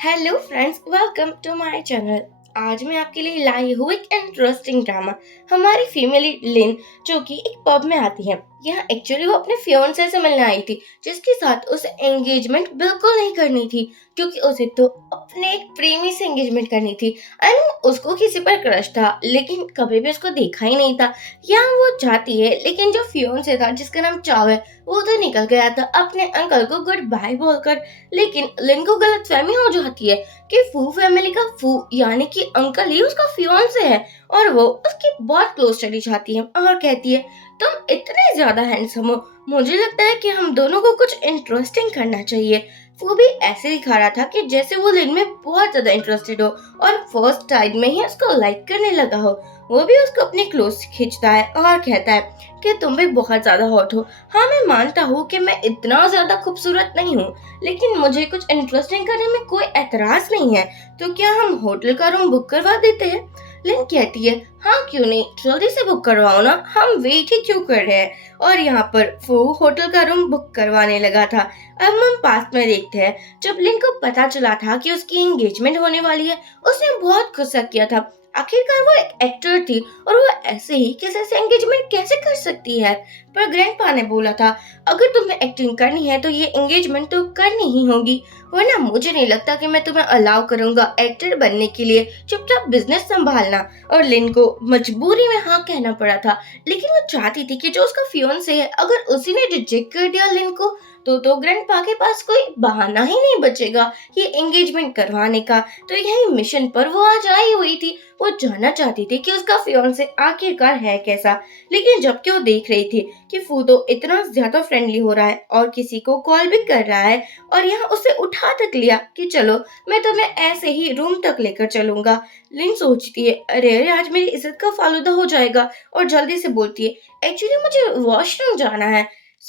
Hello friends, welcome to my channel. आज मैं आपके लिए लाई हूँ एक इंटरेस्टिंग ड्रामा। हमारी फीमेल लिन जो कि एक पब में आती है। यहाँ एक्चुअली वो अपने फियोंसे से मिलने आई थी, जिसके साथ उसे एंगेजमेंट बिल्कुल नहीं करनी थी, क्योंकि उसे तो अपने एक प्रेमी से एंगेजमेंट करनी थी। एंड उसको किसी पर क्रश था, लेकिन कभी भी उसको देखा ही नहीं था। यहाँ वो चाहती है, लेकिन जो फियोंसे था जिसका नाम चाव है, वो तो निकल गया था अपने अंकल को गुड बाय बोलकर। लेकिन लिन को गलतफहमी हो जाती है कि फू फैमिली का फू यानी कि अंकल ही उसका फियांसे है, और वो उसकी बहुत क्लोज चली जाती है और कहती है तुम इतने ज्यादा हैंडसम हो, मुझे लगता है कि हम दोनों को कुछ इंटरेस्टिंग करना चाहिए। वो भी ऐसे दिखा रहा था कि जैसे वो लिन में बहुत ज्यादा इंटरेस्टेड हो और फर्स्ट टाइम में ही उसको लाइक करने लगा हो। वो भी उसको अपने क्लोज खींचता है और कहता है कि तुम भी बहुत ज्यादा हॉट हो। हाँ, मैं मानता हूँ कि मैं इतना ज्यादा खूबसूरत नहीं हूँ, लेकिन मुझे कुछ इंटरेस्टिंग करने में कोई एतराज नहीं है। तो क्या हम होटल का रूम बुक करवा देते हैं? लिन कहती है हाँ क्यों नहीं, जल्दी से बुक करवाओ ना, हम वेट ही क्यों कर रहे हैं। और यहाँ पर वो होटल का रूम बुक करवाने लगा था। अब हम पास में देखते हैं, जब लिन को पता चला था कि उसकी एंगेजमेंट होने वाली है, उसने बहुत गुस्सा किया था। आखिरकार वो एक एक्टर थी और वो ऐसे ही किसी से एंगेजमेंट कैसे कर सकती है। पर ग्रैंडपा ने बोला था अगर तुम्हें एक्टिंग करनी है तो ये एंगेजमेंट तो करनी ही होगी, वरना मुझे नहीं लगता कि मैं तुम्हें अलाउ करूंगा एक्टर बनने के लिए। चुपचाप बिजनेस संभालना। और लिन को मजबूरी में हाँ कहना पड़ा था, लेकिन वो चाहती थी कि जो उसका फियोंसे है, अगर उसी ने रिजेक्ट कर दिया लिन को, तो ग्रैंडपा के पास कोई बहाना ही नहीं बचेगा ये एंगेजमेंट करवाने का। तो यही मिशन पर वो आज आई हुई थी। वो जानना चाहती थी कि उसका फियोंसे आखिरकार है कैसा। लेकिन जबकि वो देख रही थी कि फूदो इतना ज्यादा फ्रेंडली हो रहा है और किसी को कॉल भी कर रहा है, और यहाँ उसे उठा तक लिया कि चलो मैं तुम्हें ऐसे ही रूम तक लेकर चलूंगा। लिन सोचती है अरे अरे, आज मेरी इज्जत का फालूदा हो जाएगा, और जल्दी से बोलती है एक्चुअली मुझे वॉशरूम जाना है।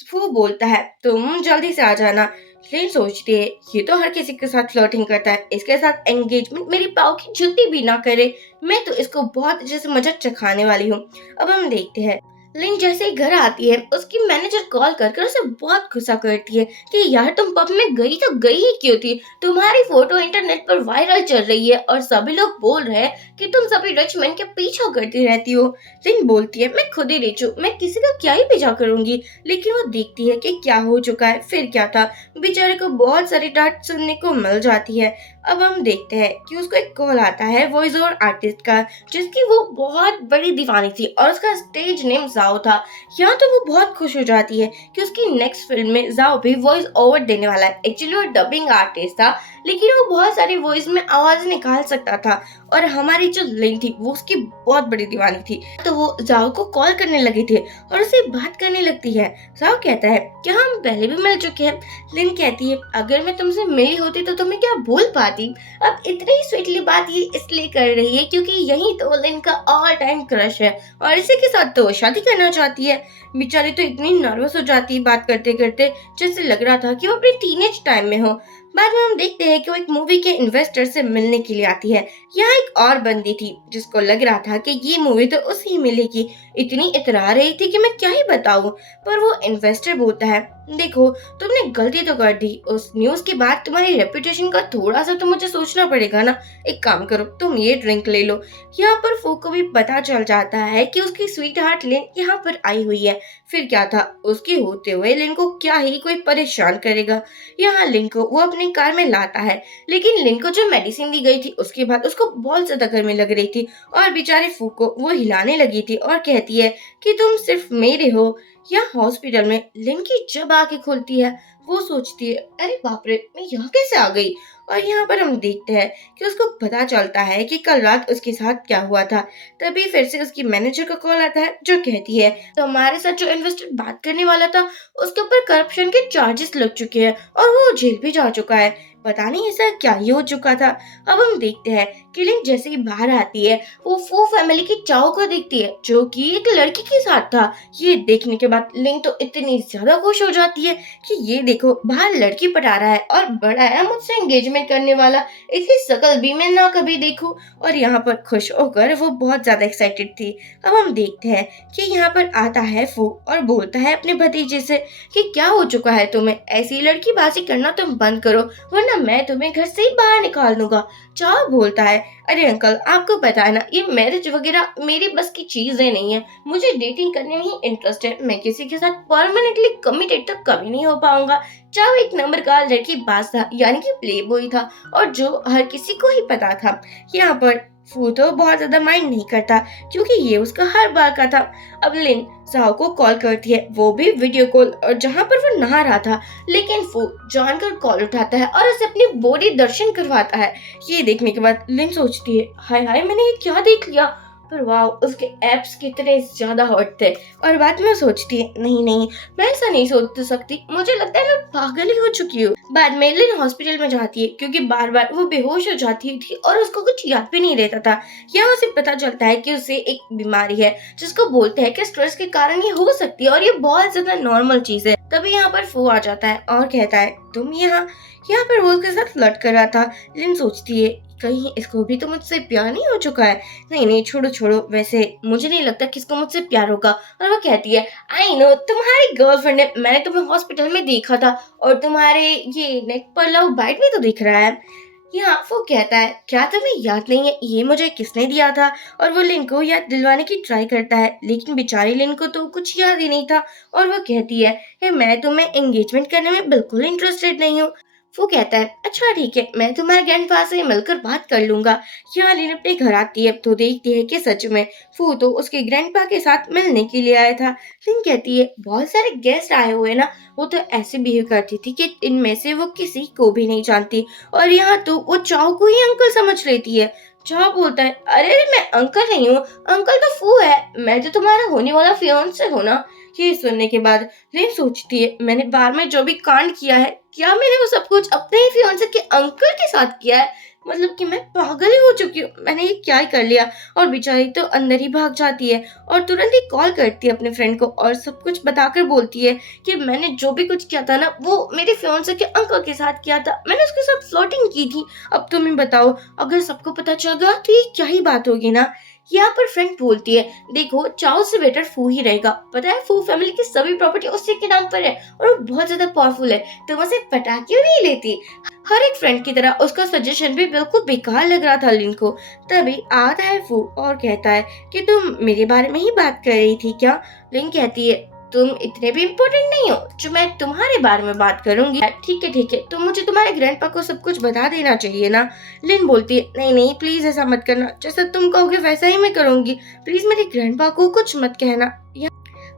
फू बोलता है तुम जल्दी से आ जाना। लिन सोचती है ये तो हर किसी के साथ फ्लर्टिंग करता है, इसके साथ एंगेजमेंट मेरी पाँव की जूती भी ना करे, मैं तो इसको बहुत अच्छे से मजा चखाने वाली हूँ। अब हम देखते हैं, लिन जैसे ही घर आती है, उसकी मैनेजर कॉल कर कर उसे बहुत गुस्सा करती है कि यार तुम पब में गई तो गई ही क्यों थी, तुम्हारी फोटो इंटरनेट पर वायरल चल रही है और सभी लोग बोल रहे हैं कि तुम सभी रिच मैन के पीछा करती रहती हो। लिन बोलती है मैं खुद ही रिच हूँ, मैं किसी का क्या ही पीछा करूंगी। लेकिन वो देखती है कि क्या हो चुका है, फिर क्या था। बेचारे को बहुत सारी डांट सुनने को मिल जाती है। अब हम देखते हैं कि उसको एक कॉल आता है वॉइस ओवर आर्टिस्ट का, जिसकी वो बहुत बड़ी दीवानी थी और उसका स्टेज नेम जाओ था। यहाँ तो वो बहुत खुश हो जाती है कि उसकी नेक्स्ट फिल्म में जाओ भी वॉइस ओवर देने वाला है। एक्चुअली वो डबिंग आर्टिस्ट था, लेकिन वो बहुत सारी वॉइस में आवाज निकाल सकता था, और हमारी जो लिन थी वो उसकी बहुत बड़ी दीवानी थी। तो वो जाओ को कॉल करने लगी थी और उसे बात करने लगती है। जाओ कहता है क्या हम पहले भी मिल चुके हैं? लिन कहती है अगर मैं तुमसे मिली होती तो तुम्हें क्या भूल पाती। अब इतनी स्वीटली बात ये इसलिए कर रही है क्योंकि यही तो लिन का ऑल टाइम क्रश है, और इसी के साथ तो वो शादी करना चाहती है। बेचारी तो इतनी नर्वस हो जाती है बात करते करते, जैसे लग रहा था कि वो अपने टीनेज टाइम में हो। बाद में हम देखते हैं कि वो एक मूवी के इन्वेस्टर से मिलने के लिए आती है। यहाँ एक और बंदी थी जिसको लग रहा था कि ये मूवी तो उसे ही मिलेगी, इतनी इतरा रही थी कि मैं क्या ही बताऊं। पर वो इन्वेस्टर बोलता है देखो तुमने गलती तो कर दी, उस न्यूज के बाद तुम्हारी रेपुटेशन का थोड़ा सा तो मुझे सोचना पड़ेगा ना। एक काम करो तुम ये ड्रिंक ले लो। यहाँ पर फो को भी पता चल जाता है कि उसकी स्वीट हार्ट लिन यहाँ पर आई हुई है। फिर क्या था, उसके होते हुए लिन को क्या ही कोई परेशान करेगा। यहाँ लिन को वो अपनी कार में लाता है, लेकिन लिन को जो मेडिसिन दी गई थी उसके बाद उसको बहुत ज्यादा गर्मी लग रही थी, और बेचारे फू को वो हिलाने लगी थी और कहती है कि तुम सिर्फ मेरे हो। या हॉस्पिटल में लिन की जब आंखें खुलती है, वो सोचती है अरे बाप रे, मैं यहाँ कैसे आ गई। और यहाँ पर हम देखते हैं कि उसको पता चलता है कि कल रात उसके साथ क्या हुआ था। तभी फिर से उसकी मैनेजर का कॉल आता है जो कहती है तो हमारे साथ जो इन्वेस्टर बात करने वाला था उसके ऊपर करप्शन के चार्जेस लग चुके हैं और वो जेल भी जा चुका है। पता नहीं ऐसा क्या ही हो चुका था। अब हम देखते हैं कि लिन जैसे ही बाहर आती है वो फू फैमिली की चाव को देखती है जो कि एक लड़की के साथ था। ये देखने के बाद लिन तो इतनी ज्यादा खुश हो जाती है कि ये देखो बाहर लड़की पटा रहा है और बड़ा है मुझसे एंगेजमेंट करने वाला, इसकी शक्ल भी मैं ना कभी देखूं। और यहाँ पर खुश होकर वो बहुत ज्यादा एक्साइटेड थी। अब हम देखते हैं कि यहाँ पर आता है फू और बोलता है अपने भतीजे से कि क्या हो चुका है तुम्हें, ऐसी लड़कीबाजी करना तुम बंद करो वरना मैं तुम्हें घर से ही बाहर निकाल दूंगा। चाव बोलता है अरे अंकल आपको पता है ना ये मैरिज वगैरह मेरी बस की चीजें नहीं है, मुझे डेटिंग करने में ही इंटरेस्ट है, मैं किसी के साथ परमानेंटली कमिटेड तक कभी नहीं हो पाऊंगा। चाव एक नंबर का लड़की बाज था यानी कि प्ले बॉय था और जो हर किसी को ही पता था। यहाँ पर फू तो बहुत ज्यादा माइंड नहीं करता क्योंकि ये उसका हर बार का था। अब लिन साओ को कॉल करती है, वो भी वीडियो कॉल, और जहाँ पर वो नहा रहा था, लेकिन फू जानकर कॉल उठाता है और उसे अपनी बॉडी दर्शन करवाता है। ये देखने के बाद लिन सोचती है हाय हाय मैंने ये क्या देख लिया, पर वाह उसके एप्स कितने ज्यादा हॉट थे। और बाद में सोचती है नहीं नहीं मैं ऐसा नहीं सोच सकती, मुझे लगता है मैं पागल ही हो चुकी हूँ। बाद में लिन हॉस्पिटल में जाती है क्योंकि बार बार वो बेहोश हो जाती थी और उसको कुछ याद भी नहीं रहता था। यहाँ उसे पता चलता है कि उसे एक बीमारी है जिसको बोलते हैं कि स्ट्रेस के कारण ये हो सकती है और ये बहुत ज्यादा नॉर्मल चीज है। तभी यहाँ पर फू आ जाता है और कहता है तुम यहाँ पर वो उसके साथ लड़ कर रहा था। लिन सोचती है कहीं इसको भी तो मुझसे प्यार नहीं हो चुका है। नहीं नहीं छोड़ो छोड़ो, वैसे मुझे नहीं लगता किसको मुझसे प्यार होगा। और वो कहती है आई नो तुम्हारी गर्लफ्रेंड है, मैंने तुम्हें हॉस्पिटल में देखा था और तुम्हारे ये नेक पर लव बाइट भी तो दिख रहा है। यहाँ वो कहता है क्या तुम्हें याद नहीं है ये मुझे किसने दिया था। और वो लिन को याद दिलवाने की ट्राई करता है लेकिन बेचारी लिन को तो कुछ याद ही नहीं था। और वो कहती है कि मैं तुम्हें एंगेजमेंट करने में बिल्कुल इंटरेस्टेड नहीं हूँ। वो कहता है अच्छा ठीक है मैं तुम्हारे ग्रैंडपा से मिलकर बात कर लूंगा। यहाँ लिन अपने घर आती है तो देखती है कि सच में फू तो उसके ग्रैंडपा के साथ मिलने के लिए आया था। लिन कहती है बहुत सारे गेस्ट आए हुए ना, वो तो ऐसे बिहेव करती थी कि इनमें से वो किसी को भी नहीं जानती। और यहाँ तो वो चाव को ही अंकल समझ लेती है। चाव बोलता है अरे मैं अंकल नहीं हूँ, अंकल तो फू है, मैं तो तुम्हारा होने वाला फियांसे हूँ ना। ये सुनने के बाद लिन सोचती है मैंने बार में जो भी कांड किया है क्या मैंने वो सब कुछ अपने ही फियांसे के अंकल के साथ किया है, मतलब कि मैं पागल ही हो चुकी हूँ, मैंने ये क्या ही कर लिया। और बेचारी तो अंदर ही भाग जाती है और तुरंत ही कॉल करती है अपने फ्रेंड को और सब कुछ बताकर बोलती है कि मैंने जो भी कुछ किया था ना वो मेरे फियांसे के अंकल के साथ किया था, मैंने उसके साथ फ्लर्टिंग की थी। अब तुम ही बताओ अगर सबको पता चल गया तो ये क्या ही बात होगी ना। यहाँ पर फ्रेंड बोलती है देखो चाव से बेटर फू ही रहेगा, पता है फू फैमिली की सभी प्रॉपर्टी उसी के नाम पर है और वो बहुत ज्यादा पावरफुल है, तुम उसे पटा क्यों नहीं लेती। हर एक फ्रेंड की तरह उसका सजेशन भी बिल्कुल बेकार लग रहा था लिन को। तभी आता है फू और कहता है कि तुम मेरे बारे में ही बात कर रही थी क्या। लिन कहती है तुम इतने भी इम्पोर्टेंट नहीं हो जो मैं तुम्हारे बारे में बात करूंगी। ठीक है तो मुझे तुम्हारे ग्रैंडपा को सब कुछ बता देना चाहिए ना। लिन बोलती है नहीं नहीं प्लीज ऐसा मत करना, जैसा तुम कहोगे वैसा ही मैं करूंगी, प्लीज मेरे ग्रैंडपा को कुछ मत कहना।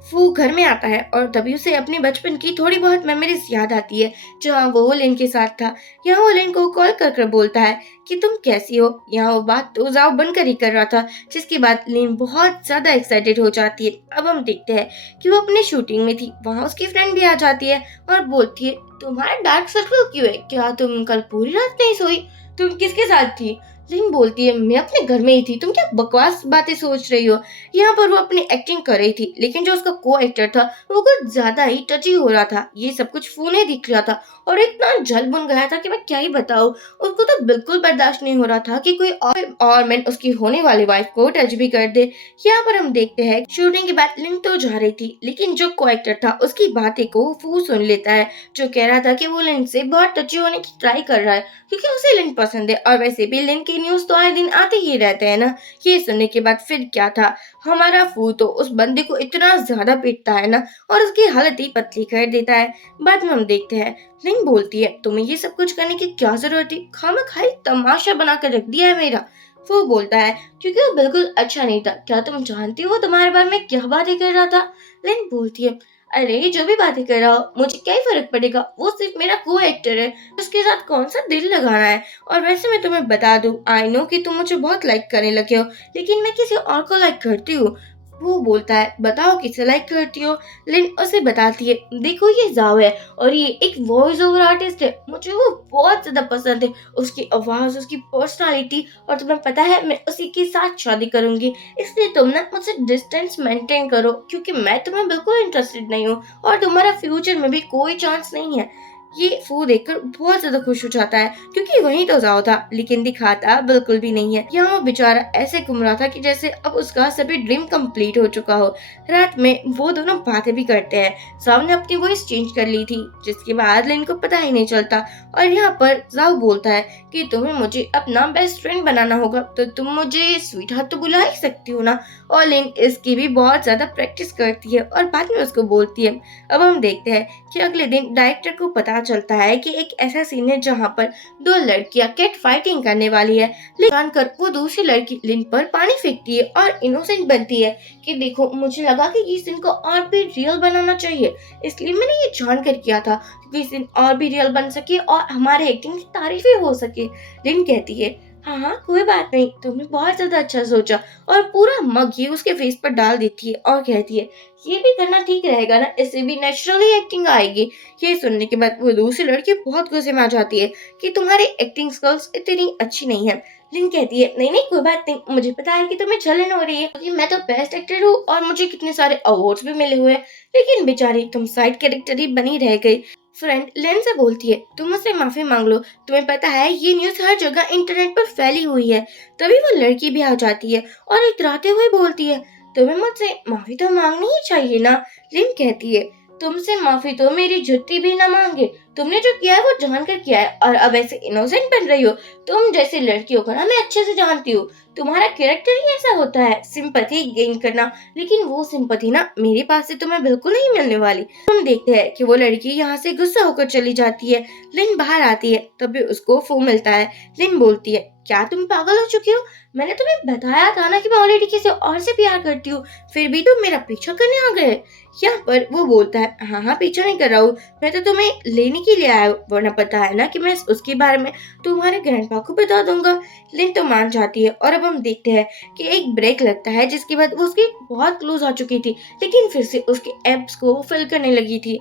फू घर में आता है और तभी उसे अपने बचपन की थोड़ी बहुत मेमोरीज याद आती है जहाँ वो लिन के साथ था। यहाँ वो लिन को कॉल कर बोलता है कि तुम कैसी हो। यहाँ वो बात तो जाओ बनकर ही कर रहा था जिसके बाद लिन बहुत ज्यादा एक्साइटेड हो जाती है। अब हम देखते हैं कि वो अपने शूटिंग में थी, वहाँ उसकी फ्रेंड भी आ जाती है और बोलती है तुम्हारा डार्क सर्कल क्यों है, क्या तुम कल पूरी रात नहीं सोई, तुम किसके साथ थी। लिन बोलती है मैं अपने घर में ही थी, तुम क्या बकवास बातें सोच रही हो। यहाँ पर वो अपनी एक्टिंग कर रही थी लेकिन जो उसका को एक्टर था वो कुछ ज्यादा ही टची हो रहा था। ये सब कुछ फोन दिख रहा था और इतना जल बुन गया था कि मैं क्या ही बताऊं। उसको तो बिल्कुल बर्दाश्त नहीं हो रहा था कि कोई और मैन उसकी होने वाली वाइफ को टच भी कर दे। यहाँ पर हम देखते हैं शूटिंग के बाद लिन तो जा रही थी लेकिन जो को एक्टर था उसकी बातें को फू सुन लेता है जो कह रहा था कि वो लिन से बहुत टची होने की ट्राई कर रहा है क्योंकि उसे लिन पसंद है और वैसे भी लिन के न्यूज तो आए दिन आते ही रहते हैं ना। ये सुनने के बाद फिर क्या था, हमारा फू तो उस बंदे को इतना ज्यादा पीटता है ना और उसकी हालत ही पतली कर देता है। बाद में हम देखते हैं लिन बोलती है तुम्हें ये सब कुछ करने की क्या जरूरत थी, खामखाई तमाशा बना कर रख दिया है मेरा। वो बोलता है क्योंकि वो बिल्कुल अच्छा नहीं था, क्या तुम जानती हो तुम्हारे बारे में क्या बातें कर रहा था। लिन बोलती है अरे जो भी बातें कर रहा हो मुझे क्या ही फर्क पड़ेगा, वो सिर्फ मेरा को एक्टर है, उसके साथ कौन सा दिल लगाना है। और वैसे मैं तुम्हें बता दूं आई नो कि तुम मुझे बहुत लाइक करने लगे हो लेकिन मैं किसी और को लाइक करती हूँ। वो बोलता है बताओ किसे लाइक करती हो। लिन उसे बताती है देखो ये जाओ है और ये एक वॉइस ओवर आर्टिस्ट है, मुझे वो बहुत ज्यादा पसंद है, उसकी आवाज, उसकी पर्सनालिटी, और तुम्हें पता है मैं उसी के साथ शादी करूंगी, इसलिए तुम ना मुझसे डिस्टेंस मेंटेन करो क्योंकि मैं तुम्हें बिल्कुल इंटरेस्टेड नहीं हूँ और तुम्हारा फ्यूचर में भी कोई चांस नहीं है। ये फू देखकर बहुत ज्यादा खुश हो जाता है क्योंकि वही तो जाओ था, लेकिन दिखाता बिल्कुल भी नहीं है। यहाँ वो बेचारा ऐसे घूम रहा था कि जैसे अब उसका सभी ड्रीम कंप्लीट हो चुका हो। रात में वो दोनों बातें भी करते हैं। जाओ ने अपनी वॉइस चेंज कर ली थी जिसके बाद लिन को पता ही नहीं चलता, और यहाँ पर जाओ बोलता है कि तुम्हें मुझे अपना बेस्ट फ्रेंड बनाना होगा तो तुम मुझे स्वीट हार्ट तो बुला ही सकती हो ना। और लिन इसकी भी बहुत ज्यादा प्रैक्टिस करती है और बाद में उसको बोलती है। अब हम देखते हैं कि अगले दिन डायरेक्टर को पता चलता है कि एक ऐसा सीन है जहाँ पर दो लड़कियां कैट फाइटिंग करने वाली है। जानकर वो दूसरी लड़की लिन पर पानी फेंकती है और इनोसेंट बनती है कि देखो मुझे लगा कि इस सीन को और भी रियल बनाना चाहिए, इसलिए मैंने ये जानकर किया था कि इस सीन और भी रियल बन सके और हमारे एक्टिंग की तारीफें हो सके। लिन कहती है हाँ हाँ कोई बात नहीं, तुमने बहुत ज्यादा अच्छा सोचा, और पूरा मग ये उसके फेस पर डाल देती है और कहती है ये भी करना ठीक रहेगा ना, इससे भी नेचुरली एक्टिंग आएगी। ये सुनने के बाद वो दूसरी लड़की बहुत गुस्से में आ जाती है कि तुम्हारी एक्टिंग स्किल्स इतनी अच्छी नहीं है। लिन कहती है नहीं नहीं कोई बात नहीं, मुझे पता है कि तुम्हें जलन हो रही है क्योंकि मैं तो बेस्ट एक्टर हूँ और मुझे कितने सारे अवार्ड्स भी मिले हुए हैं, लेकिन बेचारी तुम साइड कैरेक्टर ही बनी रह गई। फ्रेंड लेन से बोलती है तुम मुझसे माफी मांग लो, तुम्हें पता है ये न्यूज हर जगह इंटरनेट पर फैली हुई है। तभी वो लड़की भी आ जाती है और इतराते हुए बोलती है तुम्हें मुझसे माफी तो मांगनी ही चाहिए ना। लिन कहती है तुमसे माफी तो मेरी जुत्ती भी ना मांगे, तुमने जो किया है वो जानकर किया है और अब ऐसे इनोसेंट बन रही हो। तुम जैसी लड़कियों को ना मैं अच्छे से जानती हूँ, तुम्हारा कैरेक्टर ही ऐसा होता है सिंपैथी गेन करना, लेकिन वो सिंपैथी ना मेरे पास से तुम्हें बिल्कुल नहीं मिलने वाली। हम देखते हैं कि वो लड़की यहाँ से गुस्सा होकर चली जाती है। लिन बाहर आती है तभी उसको फू मिलता है। लिन बोलती है क्या तुम पागल हो चुकी हो, मैंने तुम्हें बताया था ना कि मैं ऑलरेडी किसी और से प्यार करती हूँ, फिर भी तुम मेरा पीछा करने आ गए। यहाँ पर वो बोलता है हाँ हाँ पीछा नहीं कर रहा हूँ, मैं तो तुम्हें लेने के लिए आया हूँ, वरना पता है ना कि मैं उसके बारे में तुम्हारे ग्रैंडपा को बता दूंगा। लिन तो मान जाती है और अब हम देखते हैं कि एक ब्रेक लगता है जिसके बाद वो उसकी बहुत क्लोज आ चुकी थी, लेकिन फिर से उसके एब्स को फिल करने लगी थी।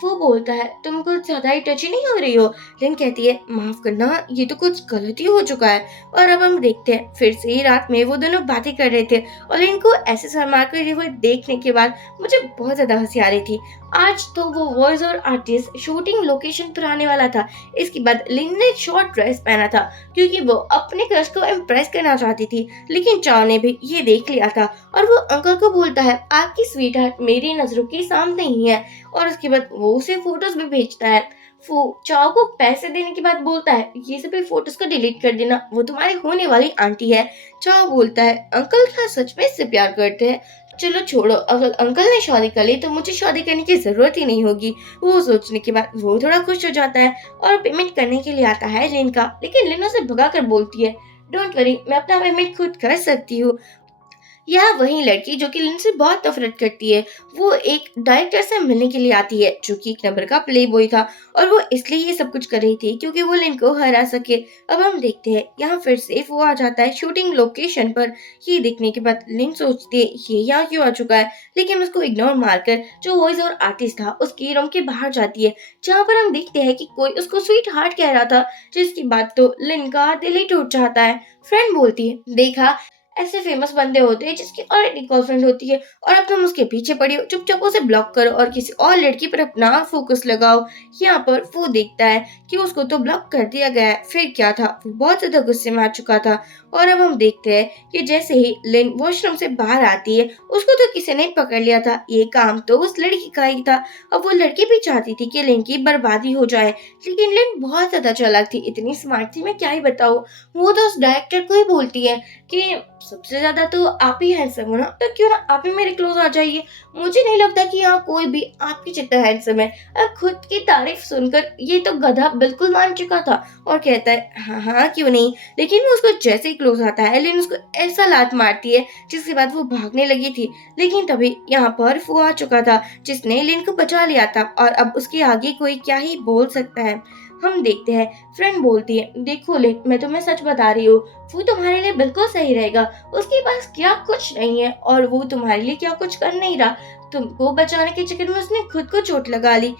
वो बोलता है तुम कुछ ज्यादा ही टची नहीं हो रही हो। लिन कहती है माफ करना ये तो कुछ गलती हो चुका है। और अब हम देखते हैं फिर से ही रात में वो दोनों बातें कर रहे थे और लिन को ऐसे शर्मा कर हुए देखने के बाद मुझे बहुत ज्यादा हंसी आ रही थी। आज तो वो वॉइस और आर्टिस्ट शूटिंग लोकेशन पर आने वाला था। इसके बाद लिन ने एक शॉर्ट ड्रेस पहना था क्योंकि वो अपने क्रश को इम्प्रेस करना चाहती थी, लेकिन चाव ने भी ये देख लिया था और वो अंकल को बोलता है आपकी स्वीट हार्ट मेरी नजरों के सामने ही है, और उसके बाद वो उसे फोटोज भी भेजता है। वो चाव को पैसे देने के बाद बोलता है ये सभी फोटोज को डिलीट कर देना, वो तुम्हारी होने वाली आंटी है। चाव बोलता है अंकल क्या सच में इससे प्यार करते हैं, चलो छोड़ो, अगर अंकल ने शादी कर ली तो मुझे शादी करने की जरूरत ही नहीं होगी। वो सोचने के बाद वो थोड़ा खुश हो जाता है और पेमेंट करने के लिए आता है लिन का, लेकिन लिन उसे भगा कर बोलती है डोंट वरी मैं अपना पेमेंट खुद कर सकती हूँ। यह वही लड़की जो कि लिन से बहुत नफरत करती है, वो एक डायरेक्टर से मिलने के लिए आती है जो कि एक नंबर का प्ले बॉय था, और वो इसलिए ये सब कुछ कर रही थी क्योंकि वो लिन को हरा सके। अब हम देखते हैं यहाँ फिर से वो आ जाता है शूटिंग लोकेशन पर। ये देखने के बाद लिन सोचती है ये यहाँ क्यों आ चुका है, लेकिन उसको इग्नोर मारकर जो वॉइस और आर्टिस्ट था उसकी रूम के बाहर जाती है, जहाँ पर हम देखते हैं कि कोई उसको स्वीट हार्ट कह रहा था, जिसकी बात तो लिन का दिल ही टूट जाता है। फ्रेंड बोलती है देखा ऐसे फेमस बंदे होते हैं जिसकी ऑलरेडी गर्लफ्रेंड होती है और अब तुम उसके पीछे पड़ी हो, चुपचाप उसे ब्लॉक करो और किसी और लड़की पर अपना फोकस लगाओ। यहाँ पर वो देखता है कि उसको तो ब्लॉक कर दिया गया है, फिर क्या था, वो बहुत ज्यादा गुस्से में आ चुका था। और अब हम देखते हैं कि जैसे ही लिन वॉशरूम से बाहर आती है उसको तो किसी ने पकड़ लिया था, ये काम तो उस लड़की का ही था। अब वो लड़की भी चाहती थी कि लिन की बर्बादी हो जाए, लेकिन लिन बहुत ज्यादा चालाक थी, इतनी स्मार्ट थी मैं क्या ही बताऊँ। वो तो उस डायरेक्टर को ही बोलती है कि सबसे ज्यादा तो आप ही हैंडसम हो ना, तो क्यों ना आप ही मेरे क्लोज आ जाइए, मुझे नहीं लगता कि यहाँ कोई भी आपकी जितना हैंडसम है। अब खुद की तारीफ सुनकर ये तो गधा बिल्कुल मान चुका था और कहता है हाँ हाँ क्यों नहीं, लेकिन वो उसको जैसे ही क्लोज आता है लिन उसको ऐसा लात मारती है जिसके बाद वो भागने लगी थी, लेकिन तभी यहाँ पर फू आ चुका था जिसने लिन को बचा लिया था और अब उसके आगे कोई क्या ही बोल सकता है। हम देखते हैं फ्रेंड बोलती है, देखो लिन, मैं तुम्हें सच बता रही हूँ, वो तुम्हारे लिए बिल्कुल सही रहेगा। उसके पास क्या कुछ नहीं है और वो तुम्हारे लिए क्या कुछ कर नहीं रहा। तुमको बचाने के चक्कर में उसने खुद को चोट लगा ली।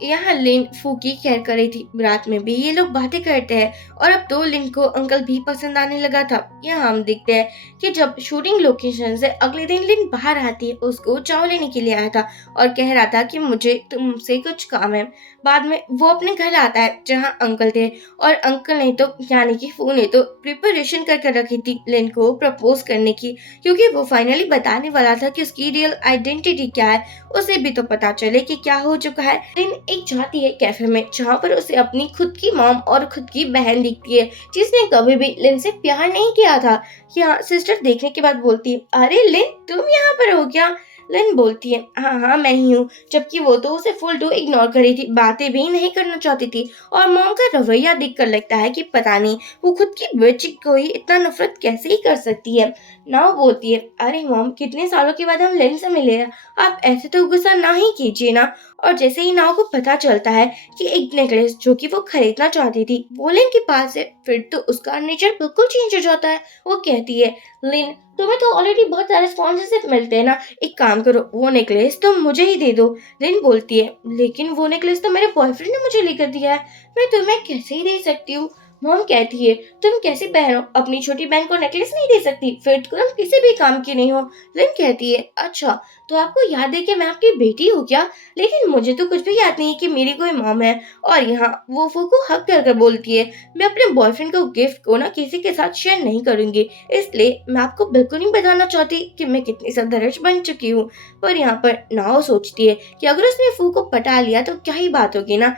यहाँ लिन फू की केयर कर रही थी। रात में भी ये लोग बातें करते हैं और अब तो लिन को अंकल भी पसंद आने लगा था। यहाँ हम देखते हैं कि जब शूटिंग लोकेशन से अगले दिन लिन बाहर आती है, उसको चाव लेने के लिए आया था और कह रहा था कि मुझे तुमसे कुछ काम है। बाद में वो अपने घर आता है जहाँ अंकल थे और अंकल ने तो यानी कि फू ने तो प्रिपरेशन करके रखी थी लिन को प्रपोज करने की, क्योंकि वो फाइनली बताने वाला था कि उसकी रियल आइडेंटिटी क्या है, उसे भी तो पता चले कि क्या हो चुका है। लिन एक जाती है कैफे में जहाँ पर उसे अपनी खुद की मॉम और खुद की बहन दिखती है जिसने कभी भी लिन से प्यार नहीं किया था। यहाँ सिस्टर देखने के बाद बोलती है, अरे लिन, तुम यहाँ पर हो क्या? लिन बोलती है, हाँ हाँ मैं ही हूँ, जबकि वो तो उसे फुल टू इग्नोर कर रही थी, बातें भी नहीं करना चाहती थी। और मॉम का रवैया देखकर लगता है कि पता नहीं वो खुद की बच्ची को ही इतना नफरत कैसे ही कर सकती है। नाव बोलती है, अरे मॉम, कितने सालों के बाद हम लिन से मिले हैं, आप ऐसे तो गुस्सा ना ही कीजिए ना। और जैसे ही नाव को पता चलता है कि एक नेकलेस जो कि वो खरीदना चाहती थी वो लिन के पास है, फिर तो उसका नेचर बिल्कुल चेंज हो जाता है। वो कहती है, लिन, तुम्हें तो ऑलरेडी बहुत सारे स्पॉन्सरशिप मिलते हैं ना, एक काम करो, वो नेकलेस तुम मुझे ही दे दो। लिन बोलती है, लेकिन वो नेकलेस तो मेरे बॉयफ्रेंड ने मुझे लेकर दिया है, मैं तुम्हें कैसे ही दे सकती हूँ। मॉम कहती है, तुम कैसी बहन हो, अपनी छोटी बहन को नेकलेस नहीं दे सकती, फिर तुम किसी भी काम की नहीं हो। लिन कहती है, अच्छा, तो आपको याद है कि मैं आपकी बेटी हूँ क्या? लेकिन मुझे तो कुछ भी याद नहीं है कि मेरी कोई मॉम है। और यहाँ वो फू को हक कर कर बोलती है, मैं अपने बॉयफ्रेंड को गिफ्ट को ना किसी के साथ शेयर नहीं करूंगी, इसलिए मैं आपको बिल्कुल नहीं बताना चाहती कि मैं कितनी ज्यादा रिच बन चुकी हूँ। पर यहाँ पर नाओ सोचती है कि अगर उसने फू को पटा लिया तो क्या ही बात होगी ना।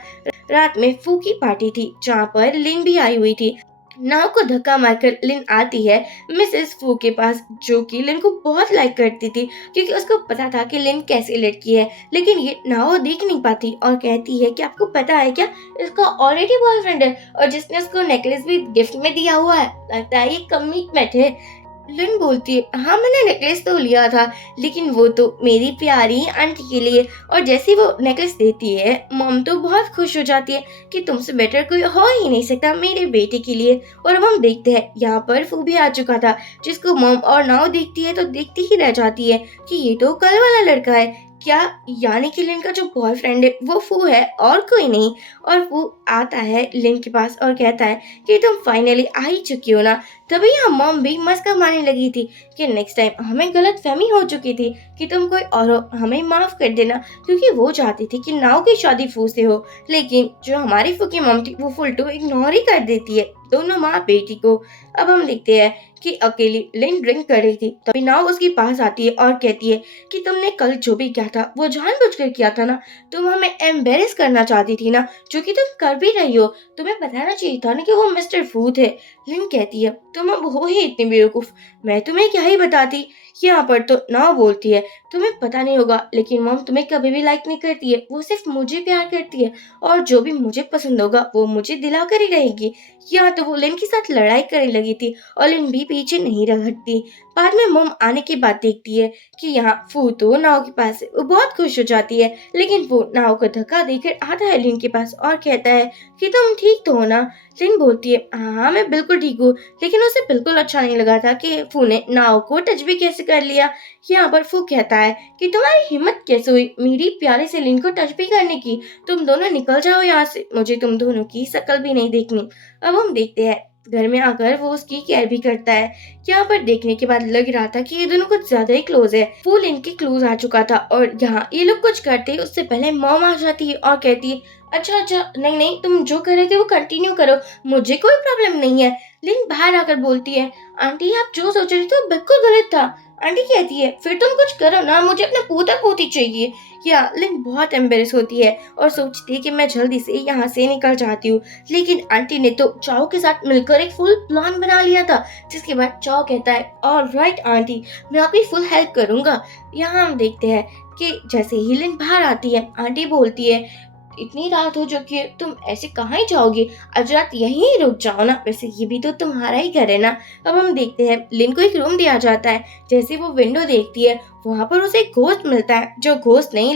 रात में फू की पार्टी थी जहाँ पर लिन भी आई हुई थी। नाव को धक्का मारकर लिन आती है मिसेस फू के पास, जो कि लिन को बहुत लाइक करती थी क्योंकि उसको पता था कि लिन कैसी लड़की है। लेकिन ये नाव देख नहीं पाती और कहती है कि आपको पता है क्या, इसका ऑलरेडी बॉयफ्रेंड है और जिसने उसको नेकलेस भी गिफ्ट में दिया हुआ है, लगता है ये कमिटमेंट है। लिन बोलती है, हाँ मैंने नेकलेस तो लिया था, लेकिन वो तो मेरी प्यारी आंटी के लिए। और जैसे ही वो नेकलेस देती है, मॉम तो बहुत खुश हो जाती है कि तुमसे बेटर कोई हो ही नहीं सकता मेरे बेटे के लिए। और अब हम देखते हैं यहाँ पर फू भी आ चुका था, जिसको मॉम और नाव देखती है तो देखती ही रह जाती है कि ये तो कल वाला लड़का है क्या, यानी कि लिन का जो बॉयफ्रेंड है वो फू है और कोई नहीं। और वो आता है लिन के पास और कहता है कि तुम फाइनली आ ही चुकी हो ना। तभी यहाँ मॉम भी मस्का मारने लगी थी कि नेक्स्ट टाइम हमें गलत फहमी हो चुकी थी कि तुम कोई और हो, हमें माफ कर देना, क्योंकि वो चाहती थी कि नाव की शादी फू से हो। लेकिन जो हमारी फू की मॉम थी वो फुल टू इग्नोर ही कर देती है दोनों माँ बेटी को। अब हम देखते हैं कि अकेली लिन ड्रिंक कर रही थी, तभी नाव उसके पास आती है और कहती है कि तुमने कल जो भी किया था वो जानबूझकर किया था ना, तुम हमें एम्बेरस करना चाहती थी ना, जो कि तुम कर भी रही हो, तुम्हें बताना चाहिए था ना कि वो मिस्टर फू थे। लिन कहती है, तुम अब हो ही इतनी बेवकूफ, मैं तुम्हें क्या ही बताती। यहाँ पर तो नाव बोलती है, तुम्हें पता नहीं होगा लेकिन मॉम तुम्हें कभी भी लाइक नहीं करती है, वो सिर्फ मुझे प्यार करती है और जो भी मुझे पसंद होगा वो मुझे दिला कर ही रहेगी। यहाँ तो वो लिन के साथ लड़ाई करने लगी थी और लिन भी पीछे नहीं रह हटती। बाद में मॉम आने के बाद देखती है कि यहाँ फू तो नाव के पास है, वो बहुत खुश हो जाती है। लेकिन वो नाव को धक्का देकर आता है लिन के पास और कहता है कि तुम ठीक तो हो ना। लिन बोलती है, हाँ मैं बिल्कुल ठीक हूँ। लेकिन उसे बिल्कुल अच्छा नहीं लगा था कि फू ने नाव को टच भी कैसे कर लिया। यहाँ पर फू कहता है कि तुम्हारी हिम्मत कैसे हुई मेरी प्यारी से लिन को टच भी करने की, तुम दोनों निकल जाओ यहाँ से, मुझे तुम दोनों की शक्ल भी नहीं देखनी। अब हम देखते हैं घर में आकर वो उसकी केयर भी करता है। यहाँ पर देखने के बाद लग रहा था कि ये दोनों कुछ ज्यादा ही क्लोज है। फूल इनके क्लोज आ चुका था और यहाँ ये लोग कुछ करते ही उससे पहले मॉम आ जाती है और कहती है, अच्छा अच्छा, नहीं नहीं, तुम जो कर रहे थे वो कंटिन्यू करो, मुझे कोई प्रॉब्लम नहीं है। लिन बाहर आकर बोलती है, आंटी आप जो सोच रही थी वो बिल्कुल गलत था। आंटी कहती है, फिर तुम कुछ करो ना, मुझे अपना पोता पोती चाहिए। या लिन बहुत एम्बेरस होती है और सोचती है कि मैं जल्दी से यहाँ से निकल जाती हूँ। लेकिन आंटी ने तो चाओ के साथ मिलकर एक फुल प्लान बना लिया था, जिसके बाद चाओ कहता है, ऑलराइट आंटी, मैं आपकी फुल हेल्प करूंगा। यहाँ हम देखते हैं कि जैसे ही लिन बाहर आती है, आंटी बोलती है, इतनी रात हो चुकी है, तुम ऐसे कहाँ ही जाओगी, आज रात यहीं ही रुक जाओ ना, वैसे ये भी तो तुम्हारा ही घर है ना। अब हम देखते हैं लिन को एक रूम दिया जाता है। जैसे वो विंडो देखती है, वहां पर उसे एक घोस्ट मिलता है, जो घोस्ट नहीं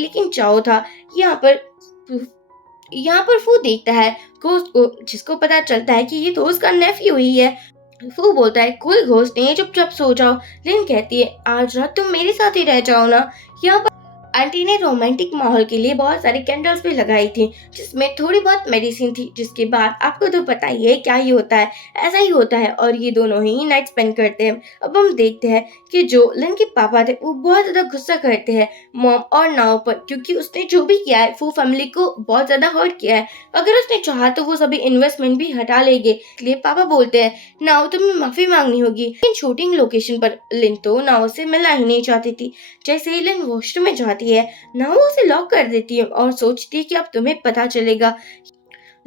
लेकिन चाओ था। यहाँ पर यहाँ पर फू देखता है घोस्ट को, जिसको पता चलता है कि ये तो उसका नेफ्यू ही है। फू बोलता है कोई घोस्ट नहीं है, चुपचाप सो जाओ। लिन कहती है आज रात तुम मेरे साथ ही रह जाओ ना। यहाँ पर आंटी ने रोमांटिक माहौल के लिए बहुत सारी कैंडल्स भी लगाई थी, जिसमें थोड़ी बहुत मेडिसिन थी। जिसके बाद आपको तो पता ही है क्या ही होता है, ऐसा ही होता है और ये दोनों ही नाइट स्पेंड करते हैं। अब हम देखते हैं कि जो लिन के पापा थे वो बहुत ज्यादा गुस्सा करते हैं मॉम और नाव पर, क्योंकि उसने जो भी किया है फू फैमिली को बहुत ज्यादा हर्ट किया है। अगर उसने चाहा तो वो सभी इन्वेस्टमेंट भी हटा लेंगे। इसलिए पापा बोलते हैं नाव तुम्हें माफी मांगनी होगी। लेकिन शूटिंग लोकेशन पर लिन तो नाव से मिलना ही नहीं चाहती थी। जैसे ही लिन वॉशरूम में जाती है नाव उसे लॉक कर देती है और सोचती है कि अब तुम्हें पता चलेगा।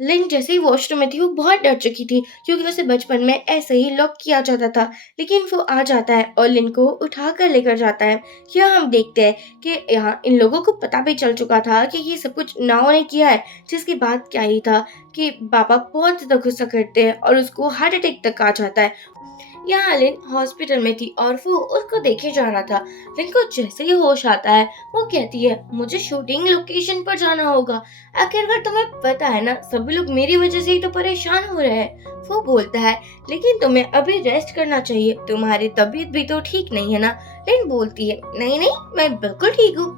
लिन जैसे ही वॉशरूम में थी वो बहुत डर चुकी थी, क्योंकि उसे बचपन में ऐसे ही लॉक किया जाता था। लेकिन वो आ जाता है और लिन को उठा कर लेकर जाता है। यहाँ हम देखते हैं कि यहाँ इन लोगों को पता भी चल चुका था कि ये सब कुछ नाव ने किया है। जिसके बाद क्या ही था कि पापा बहुत ज्यादा गुस्सा करते हैं और उसको हार्ट अटैक तक आ जाता है। यहाँ लिन हॉस्पिटल में थी और वो उसको देखे जा रहा था। लिन को जैसे ही होश आता है वो कहती है मुझे शूटिंग लोकेशन पर जाना होगा। आखिरकार तुम्हें पता है ना सभी लोग मेरी वजह से ही तो परेशान हो रहे हैं। वो बोलता है लेकिन तुम्हें अभी रेस्ट करना चाहिए, तुम्हारी तबीयत भी तो ठीक नहीं है ना। लिन बोलती है नहीं नहीं मैं बिल्कुल ठीक हूँ।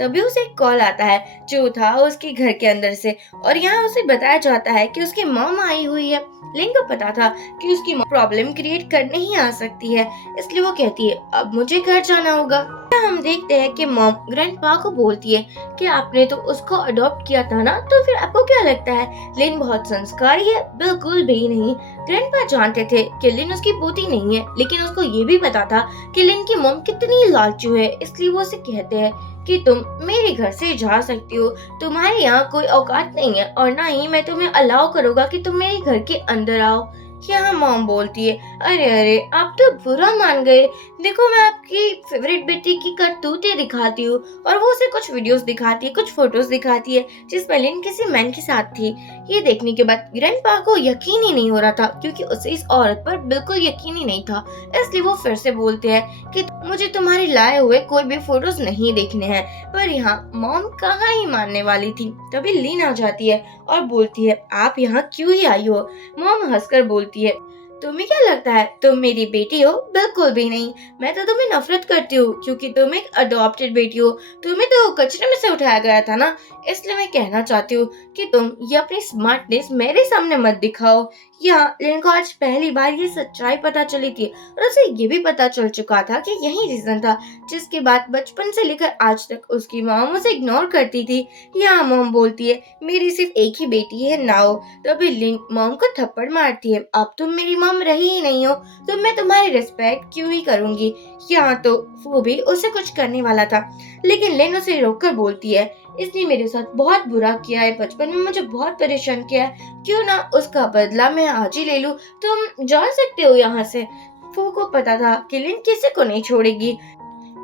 तभी उसे एक कॉल आता है जो था उसके घर के अंदर से, और यहाँ उसे बताया जाता है कि उसकी मॉम आई हुई है। लिन को पता था कि उसकी प्रॉब्लम क्रिएट करने ही आ सकती है, इसलिए वो कहती है अब मुझे घर जाना होगा। यहाँ हम देखते हैं कि मॉम ग्रैंडपा को बोलती है कि आपने तो उसको अडॉप्ट किया था ना, तो फिर आपको क्या लगता है लिन बहुत संस्कारी है? बिल्कुल भी नहीं। ग्रैंडपा जानते थे कि लिन उसकी पोती नहीं है, लेकिन उसको ये भी पता था कि लिन की मॉम कितनी लालचू है, इसलिए वो उसे कहते हैं कि तुम मेरे घर से जा सकती हो, तुम्हारे यहाँ कोई औकात नहीं है और ना ही मैं तुम्हें अलाउ करूँगा कि तुम मेरे घर के अंदर आओ। यहाँ मॉम बोलती है अरे अरे आप तो बुरा मान गए, देखो मैं आपकी फेवरेट बेटी की करतूतें दिखाती हूँ। और वो उसे कुछ वीडियोस दिखाती है, कुछ फोटोज दिखाती है जिसमें लिन किसी मैन के साथ थी। ये देखने के बाद ग्रैंडपा को यकीन ही नहीं हो रहा था, क्योंकि उसे इस औरत पर बिल्कुल यकीन ही नहीं था। इसलिए वो फिर से बोलते हैं कि मुझे तुम्हारे लाए हुए कोई भी फोटोज नहीं देखने हैं। पर यहाँ मॉम कहाँ ही मानने वाली थी। तभी लिन आ जाती है और बोलती है आप यहाँ क्यों ही आई हो? मॉम हंसकर बोलती है तुम्हें क्या लगता है तुम मेरी बेटी हो? बिल्कुल भी नहीं, मैं तो तुम्हें नफरत करती हूँ क्योंकि तुम एक अडॉप्टेड बेटी हो। तुम्हें तो कचरे में से उठाया गया था ना, इसलिए मैं कहना चाहती हूँ कि तुम ये अपनी स्मार्टनेस मेरे सामने मत दिखाओ। यहाँ लिन को आज पहली बार ये सच्चाई पता चली थी और उसे ये भी पता चल चुका था कि यही रीजन था जिसके बाद बचपन से लेकर आज तक उसकी मॉम उसे इग्नोर करती थी। यहाँ मॉम बोलती है मेरी सिर्फ एक ही बेटी है नाओ। तभी लिन मॉम को थप्पड़ मारती है अब तुम मेरी मॉम रही ही नहीं हो, तो मैं तुम्हारी रिस्पेक्ट क्यों ही करूंगी। यहाँ तो वो भी उसे कुछ करने वाला था, लेकिन लिन उसे रोककर बोलती है इसने मेरे साथ बहुत बुरा किया है, बचपन में मुझे बहुत परेशान किया है, क्यों ना उसका बदला मैं आज ही ले लूं। तुम जा सकते हो यहाँ से। फू को पता था कि लिन किसी को नहीं छोड़ेगी।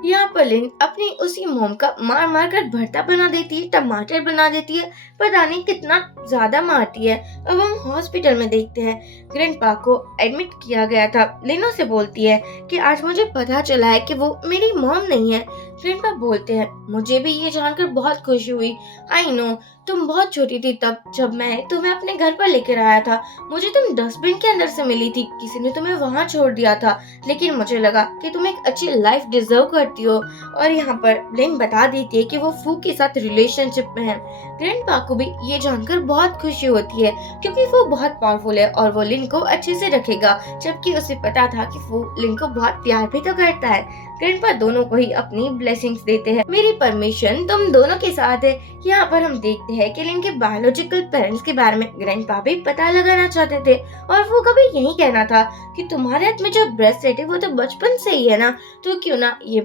यहाँ पर लिन अपनी उसी मोम का मार मार कर भरता बना देती है, टमाटर बना देती है, पता नहीं कितना ज्यादा मारती है। अब हम हॉस्पिटल में देखते हैं ग्रैंडपा को एडमिट किया गया था। लिनो से बोलती है कि आज मुझे पता चला है कि वो मेरी मॉम नहीं है। ग्रैंडपा बोलते हैं मुझे भी ये जानकर बहुत खुशी हुई। आई नो तुम बहुत छोटी थी तब जब मैं तुम्हें अपने घर पर लेकर आया था। मुझे तुम डस्टबिन के अंदर से मिली थी, किसी ने तुम्हें वहाँ छोड़ दिया था, लेकिन मुझे लगा कि तुम एक अच्छी लाइफ डिजर्व करती हो। और यहाँ पर लिन बता देती है कि वो फू के साथ रिलेशनशिप में है। ग्रैंडपा को भी ये जानकर बहुत खुशी होती है, क्योंकि वो बहुत पावरफुल है और वो लिन को अच्छे से रखेगा, जबकि उसे पता था कि वो लिन को बहुत प्यार भी तो करता है। ग्रैंडपा दोनों को ही अपनी ब्लेसिंग्स देते हैं। मेरी परमिशन तुम दोनों के साथ है। यहाँ पर हम देखते हैं कि लिन के बायोलॉजिकल पेरेंट्स के बारे में ग्रैंडपा भी पता लगाना चाहते थे, और वो कभी यही कहना था कि तुम्हारे हाथ में जो ब्रेसलेट है वो तो बचपन से ही है ना, तो क्यों ना ये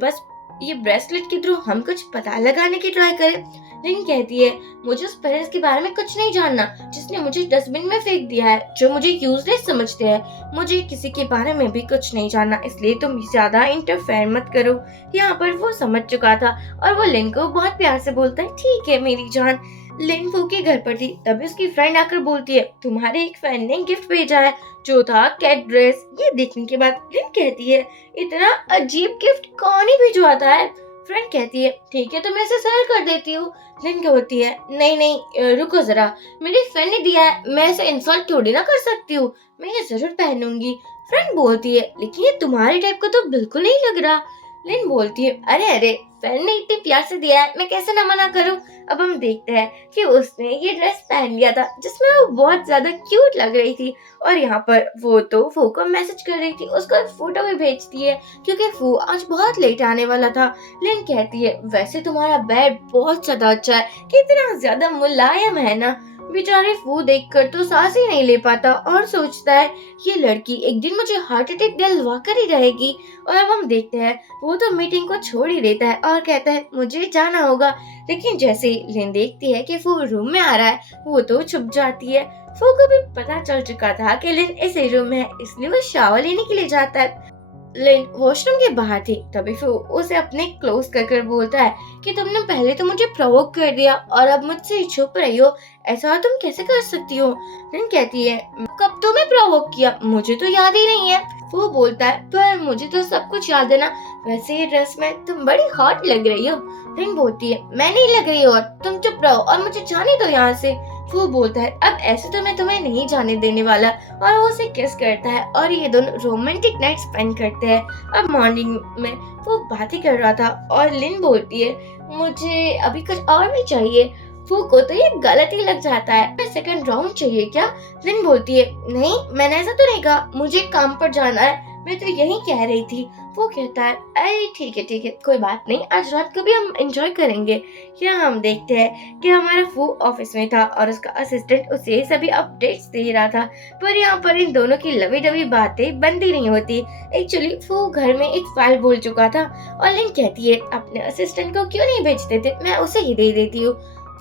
ब्रेसलेट के थ्रू हम कुछ पता लगाने की ट्राई करें। लिन कहती है मुझे उस पेरेंट्स के बारे में कुछ नहीं जानना जिसने मुझे डस्टबिन में फेंक दिया है, जो मुझे यूजलेस समझते हैं। मुझे किसी के बारे में भी कुछ नहीं जानना, इसलिए तुम ज्यादा इंटरफेयर मत करो। यहाँ पर वो समझ चुका था और वो लिन को बहुत प्यार से बोलता है ठीक है मेरी जान। लिन फू के घर पर थी, तभी उसकी फ्रेंड आकर बोलती है तुम्हारे एक फ्रेंड ने गिफ्ट भेजा है, जो था कैट ड्रेस। ये देखने के बाद लिन कहती है इतना अजीब गिफ्ट कौन ही भिजवाता है। फ्रेंड कहती है ठीक है तो मैं इसे सेल कर देती हूँ। लिन कहती है नहीं नहीं रुको जरा, मेरी फ्रेंड ने दिया है, मैं इसे इंसल्ट थोड़ी ना कर सकती हूँ, मैं ये जरूर पहनूंगी। फ्रेंड बोलती है लेकिन ये तुम्हारे टाइप का तो बिल्कुल नहीं लग रहा। लिन बोलती है अरे अरे, फ्रेंड ने इतने प्यार से दिया है, मैं कैसे ना मना करूँ। अब हम देखते हैं कि उसने ये ड्रेस पहन लिया था जिसमें वो बहुत ज्यादा क्यूट लग रही थी, और यहाँ पर वो तो फू को मैसेज कर रही थी, उसको फोटो भी भेजती है क्योंकि फू आज बहुत लेट आने वाला था। लिन कहती है वैसे तुम्हारा बेड बहुत ज्यादा अच्छा है, कितना ज्यादा मुलायम है ना। बेचारे फू देखकर तो सांस ही नहीं ले पाता और सोचता है ये लड़की एक दिन मुझे हार्ट अटैक दिलवा कर ही रहेगी। और अब हम देखते हैं वो तो मीटिंग को छोड़ ही देता है और कहता है मुझे जाना होगा। लेकिन जैसे ही लिन देखती है कि फू रूम में आ रहा है वो तो छुप जाती है। फू को भी पता चल चुका था कि लिन इसी रूम में है, इसलिए वो शावर लेने के लिए जाता है। लिन वॉशरूम के बाहर थी तभी फिर उसे अपने क्लोज कर बोलता है कि तुमने पहले तो मुझे प्रोवोक कर दिया और अब मुझसे छुप रही हो, ऐसा तुम कैसे कर सकती हो। लिन कहती है कब तुम्हें प्रोवोक किया, मुझे तो याद ही नहीं है। वो बोलता है पर मुझे तो सब कुछ याद है ना, वैसे ये ड्रेस में तुम बड़ी हॉट लग रही हो। लिन बोलती है मैं नहीं लग रही हो, तुम चुप रहो और मुझे जाने दो यहाँ से। वो बोलता है अब ऐसे तो मैं तुम्हें नहीं जाने देने वाला, और वो उसे किस करता है और ये दोनों रोमांटिक नाइट स्पेंड करते हैं। अब मॉर्निंग में वो बातें कर रहा था और लिन बोलती है मुझे अभी कुछ और भी चाहिए। फू को तो ये गलत ही लग जाता है, सेकंड राउंड चाहिए क्या। लिन बोलती है नहीं मैंने ऐसा तो नहीं कहा, मुझे काम पर जाना है, मैं तो यही कह रही थी। वो कहता है अरे ठीक है कोई बात नहीं, आज रात को भी हम एंजॉय करेंगे। यहाँ हम देखते हैं कि हमारा फू ऑफिस में था और उसका असिस्टेंट उसे सभी अपडेट्स दे रहा था, पर यहाँ पर इन दोनों की लवी डवी बातें बनती नहीं होती। एक्चुअली फू घर में एक फाइल भूल चुका था और लिन कहती है अपने असिस्टेंट को क्यों नहीं भेजते थे, मैं उसे ही दे देती हूँ।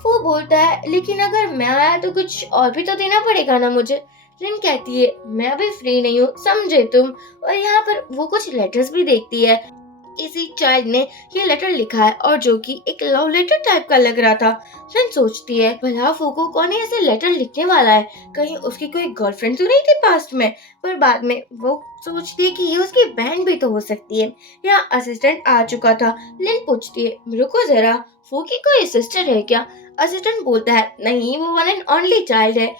फू बोलता है लेकिन अगर मैं आया तो कुछ और भी तो देना पड़ेगा ना मुझे। लिन कहती है मैं अभी फ्री नहीं हूँ, समझे तुम। और यहाँ पर वो कुछ लेटर्स भी देखती है, किसी चाइल्ड ने ये लेटर लिखा है और जो कि एक लव लेटर टाइप का लग रहा था। लिन सोचती है भला फूको कौन ऐसे लेटर लिखने वाला है, कहीं उसकी कोई गर्लफ्रेंड तो नहीं थी पास्ट में। पर बाद में वो सोचती है कि ये उसकी बहन भी तो हो सकती है। यहाँ असिस्टेंट आ चुका था। लिन पूछती है रुको जरा, फू की कोई सिस्टर है क्या। असिस्टेंट बोलता है नहीं वो वन एंड ओनली चाइल्ड है।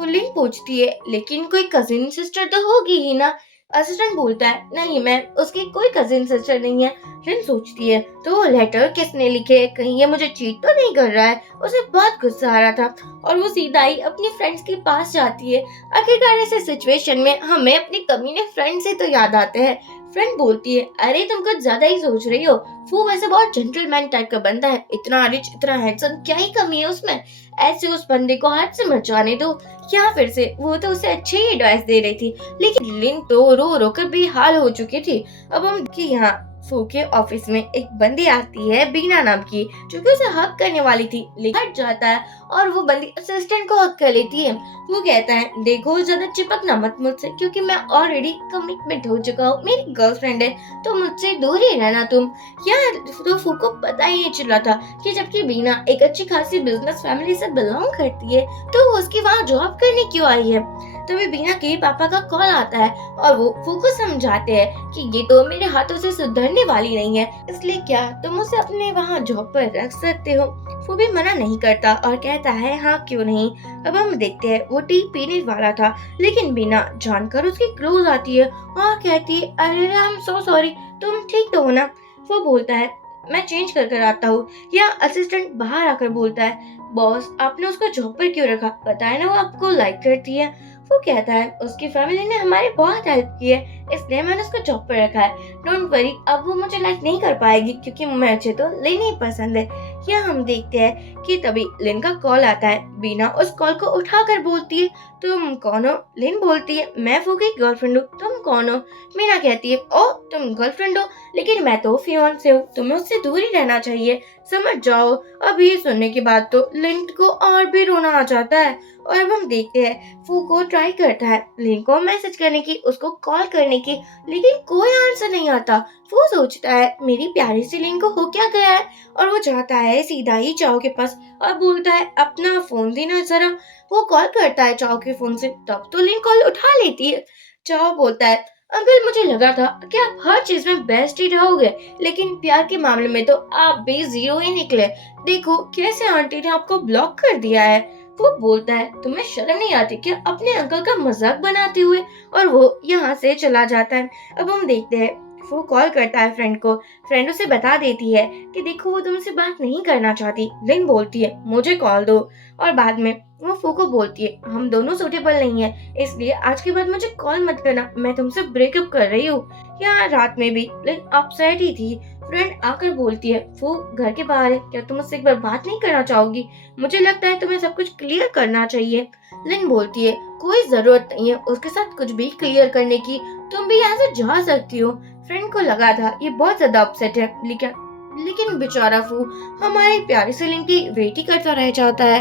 लिन पूछती है लेकिन कोई कजिन सिस्टर तो होगी ही ना। असिस्टेंट बोलता है नहीं मैम, उसकी कोई कजिन सिस्टर नहीं है। लिन सोचती है तो वो लेटर किसने लिखे, कहीं ये मुझे चीट तो नहीं कर रहा है। उसे बहुत गुस्सा आ रहा था और वो सीधा ही अपनी फ्रेंड्स के पास जाती है। आखिरकार ऐसे सिचुएशन में हमें अपने कमीने फ्रेंड से तो याद आते हैं। फ्रेंड बोलती है अरे तुम कुछ ज्यादा ही सोच रही हो, वो वैसे बहुत जेंटलमैन टाइप का बंदा है, इतना रिच इतना हैंडसम, क्या ही कमी है उसमें, ऐसे उस बंदे को हाथ से मत जाने दो। क्या फिर से वो तो उसे अच्छे ही एडवाइस दे रही थी, लेकिन लिन तो रो रो कर बेहाल हो चुकी थी। अब हम कि यहाँ फू के ऑफिस में एक बंदी आती है बीना नाम की, जो कि उसे हक करने वाली थी लेकिन हट जाता है और वो बंदी असिस्टेंट को हक कर लेती है। वो कहता है देखो ज्यादा चिपकना मत मुझसे, क्योंकि मैं ऑलरेडी कमिटमेंट हो चुका हूँ, मेरी गर्लफ्रेंड है तो मुझसे दूर ही रहना तुम। यार तो फू को पता ही नहीं चला था कि जबकि बीना एक अच्छी खासी बिजनेस फैमिली से बिलोंग करती है तो वो उसकी वहाँ जॉब करने क्यों आई है। तभी बीना के पापा का कॉल आता है और वो फू को समझाते हैं कि ये तो मेरे हाथों से सुधरने वाली नहीं है, इसलिए क्या तुम उसे अपने वहाँ जॉब पर रख सकते हो। फू भी मना नहीं करता और कहता है हाँ क्यों नहीं। अब हम देखते हैं वो टी पीने वाला था लेकिन बीना जानकर उसकी क्लोज आती है और कहती है अरे आई एम सो सॉरी, तुम ठीक तो हो ना। वो बोलता है मैं चेंज कर आता हूँ। या असिस्टेंट बाहर आकर बोलता है बॉस आपने उसको जॉब पर क्यों रखा, पता है ना वो आपको लाइक करती है। वो कहता है उसकी फैमिली ने हमारी बहुत हेल्प की है इसलिए मैंने उसको जॉब पर रखा है, डोंट वरी अब वो मुझे लाइक नहीं कर पाएगी क्योंकि मुझे तो लिन ही पसंद है। यहाँ हम देखते हैं कि तभी लिन का कॉल आता है। बीना उस कॉल को उठाकर बोलती है तुम कौन हो। लिन बोलती है मैं फू की गर्लफ्रेंड हूँ, तुम कौन हो। मीना कहती है ओ तुम गर्लफ्रेंड हो, लेकिन मैं तो फियांसे हूँ, तुम्हें उससे दूर ही रहना चाहिए, समझ जाओ। अब ये सुनने के बाद तो लिन को और भी रोना आ जाता है। और अब हम देखते हैं फू को ट्राई करता है लिन को मैसेज करने की, उसको कॉल करने की, लेकिन कोई आंसर नहीं आता। वो सोचता है मेरी प्यारी सी लिन को हो क्या गया है और वो जाता है सीधा ही चाओ के पास और बोलता है अपना फोन देना जरा। वो कॉल करता है चाओ के फोन से, तब तो लिन कॉल उठा लेती है। चाओ बोलता है अंकल मुझे लगा था कि आप हर चीज में बेस्ट ही रहोगे, लेकिन प्यार के मामले में तो आप भी जीरो ही निकले। देखो कैसे आंटी ने आपको ब्लॉक कर दिया है। वो बोलता है तुम्हें शर्म नहीं आती क्या अपने अंकल का मजाक बनाते हुए, और वो यहाँ से चला जाता है। अब हम देखते हैं वो कॉल करता है फ्रेंड को। फ्रेंड उसे बता देती है कि देखो वो तुमसे बात नहीं करना चाहती। लिन बोलती है मुझे कॉल दो, और बाद में वो फू को बोलती है हम दोनों सूटेबल नहीं है, इसलिए आज के बाद मुझे कॉल मत करना, मैं तुमसे ब्रेकअप कर रही हूँ। यहाँ रात में भी लिन अपसेट ही थी। फ्रेंड आकर बोलती है वो घर के बाहर है, क्या तुम मुझसे एक बार बात नहीं करना चाहोगी? मुझे लगता है तुम्हें सब कुछ क्लियर करना चाहिए। लिन बोलती है कोई जरूरत नहीं है उसके साथ कुछ भी क्लियर करने की, तुम भी यहाँ से जा सकती हो। फ्रेंड को लगा था ये बहुत ज्यादा अपसेट है, लेकिन बेचारा फू हमारी प्यारी सी लिन की वेट ही करता रह जाता है।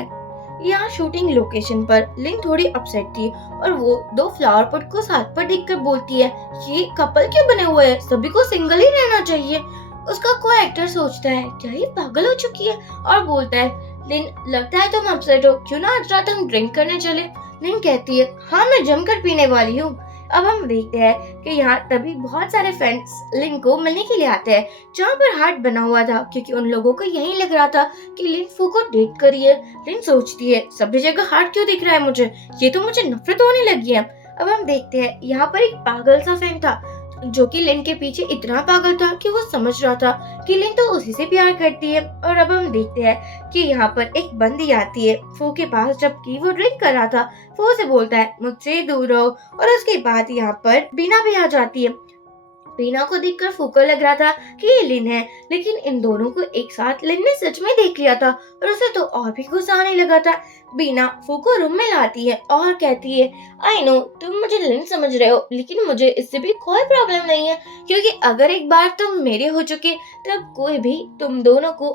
यहाँ शूटिंग लोकेशन पर लिन थोड़ी अपसेट थी, और वो दो फ्लावर पॉट को साथ पर देखकर बोलती है ये कपल क्यों बने हुए हैं, सभी को सिंगल ही रहना चाहिए। उसका को एक्टर सोचता है क्या ये पागल हो चुकी है, और बोलता है लिन लगता है तुम अपसेट हो, क्यों ना आज रात हम ड्रिंक करने चले। लिन कहती है हाँ मैं जमकर पीने वाली हूँ। अब हम देखते हैं कि यहाँ तभी बहुत सारे फ्रेंड्स लिन को मिलने के लिए आते हैं, जहाँ पर हार्ट बना हुआ था, क्योंकि उन लोगों को यही लग रहा था कि लिन फू को डेट करी है। लिन सोचती है सभी जगह हार्ट क्यों दिख रहा है मुझे, ये तो मुझे नफरत होने लगी है। अब हम देखते हैं यहाँ पर एक पागल सा फैन था, जो कि लिन के पीछे इतना पागल था कि वो समझ रहा था कि लिन तो उसी से प्यार करती है। और अब हम देखते हैं कि यहाँ पर एक बंदी आती है फू के पास, जबकि वो ड्रिंक कर रहा था। फू से बोलता है मुझसे दूर रहो, और उसके बाद यहाँ पर बीना भी आ जाती है। बीना को देखकर फू को लग रहा था कि ये लिन है, लेकिन इन दोनों को एक साथ लिन ने सच में देख लिया था, और उसे तो और भी गुस्सा आने लगा था। बीना फू को रूम में लाती है और कहती है आई नो तुम मुझे लिन समझ रहे हो, लेकिन मुझे इससे भी कोई प्रॉब्लम नहीं है, क्योंकि अगर एक बार तुम मेरे हो चुके तब कोई भी तुम दोनों को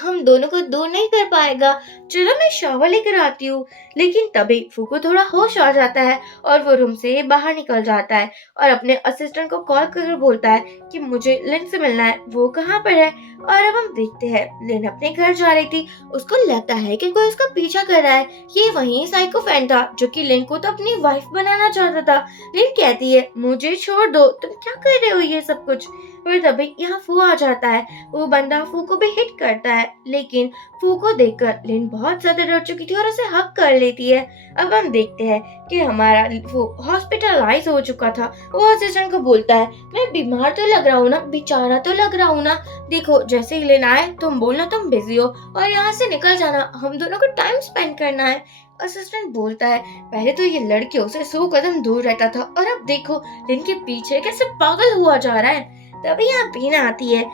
हम दोनों को दूर नहीं कर पाएगा। चलो मैं शावर लेकर आती हूँ। लेकिन तभी फू को थोड़ा होश आ जाता है, और वो रूम से बाहर निकल जाता है, और अपने असिस्टेंट को कॉल कर बोलता है कि मुझे लिन से मिलना है, वो कहाँ पर है। और अब हम देखते हैं लिन अपने घर जा रही थी, उसको लगता है कि कोई उसका पीछा कर रहा है। ये वही साइको फैन था जो कि लिन को तो अपनी वाइफ बनाना चाहता था। लिन कहती है मुझे छोड़ दो, तुम क्या कर रहे हो ये सब कुछ। फिर तभी यहाँ फू आ जाता है, वो बंदा फू को भी हिट करता है, लेकिन फू को देखकर लिन बहुत ज्यादा डर चुकी थी और उसे हक कर लेती है। अब हम देखते हैं कि हमारा वो हॉस्पिटलाइज हो चुका था। वो असिस्टेंट को बोलता है मैं बीमार तो लग रहा हूँ ना, बेचारा तो लग रहा हूँ ना, देखो जैसे ही लेना आए तुम बोलना तुम बिजी हो और यहाँ से निकल जाना, हम दोनों को टाइम स्पेंड करना है। असिस्टेंट बोलता है पहले तो ये लड़कियों से 100 कदम दूर रहता था, और अब देखो लिन के पीछे कैसे पागल हुआ जा रहा है। तभी यहाँ बीना आती है।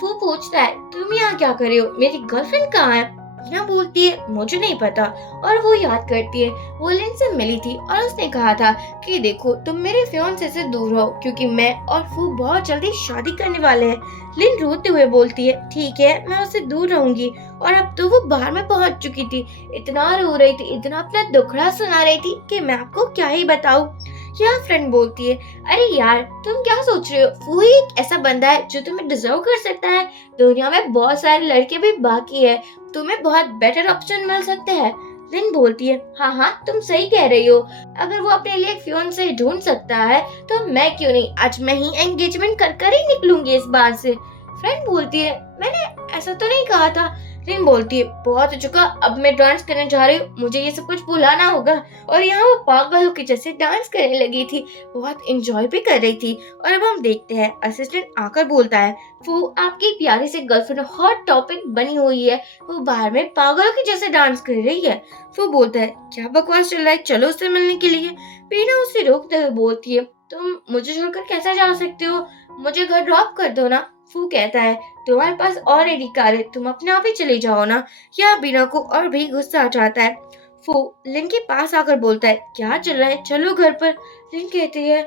वो पूछता है तुम यहाँ क्या कर रहे हो, मेरी गर्लफ्रेंड कहाँ है। बीना बोलती है मुझे नहीं पता, और वो याद करती है वो लिन से मिली थी और उसने कहा था कि देखो तुम मेरे फियांसे से दूर रहो, क्योंकि मैं और फू बहुत जल्दी शादी करने वाले हैं। लिन रोते हुए बोलती है ठीक है मैं उससे दूर रहूंगी, और अब तो वो बाहर में पहुंच चुकी थी, इतना रो रही थी, इतना अपना दुखड़ा सुना रही थी कि मैं आपको क्या ही बताऊं। यहाँ फ्रेंड बोलती है अरे यार तुम क्या सोच रहे हो, वो ही एक ऐसा बंदा है जो तुम्हें डिजर्व कर सकता है, दुनिया में बहुत सारे लड़के भी बाकी है, तुम्हें बहुत बेटर ऑप्शन मिल सकते हैं। लिन बोलती है हाँ हाँ तुम सही कह रही हो, अगर वो अपने लिए एक फियांसे ढूंढ सकता है तो मैं क्यों नहीं, आज मैं ही एंगेजमेंट कर कर ही निकलूंगी इस बार से। फ्रेंड बोलती है मैंने ऐसा तो नहीं कहा था। लिन बोलती है बहुत हो चुका, अब मैं डांस करने जा रही हूँ, मुझे ये सब कुछ भुलाना होगा। और यहाँ वो पागलों की जैसे डांस करने लगी थी, बहुत एंजॉय भी कर रही थी। और अब हम देखते हैं असिस्टेंट आकर बोलता है वो आपकी प्यारी सी गर्लफ्रेंड हॉट टॉपिक बनी हुई है, वो बाहर में पागलों की जैसे डांस कर रही है। वो बोलता है क्या बकवास चल रहा है, चलो उससे मिलने के लिए। पीना उसे रोकते हुए बोलती है तुम मुझे छोड़कर कैसे जा सकते हो, मुझे घर ड्रॉप कर दो ना। फू कहता है तुम्हारे पास ऑलरेडी कार है, तुम अपने आप ही चले जाओ ना। या बीना को और भी गुस्सा आ जाता है। फू लिन के पास आकर बोलता है क्या चल रहा है, चलो घर पर। लिन कहती है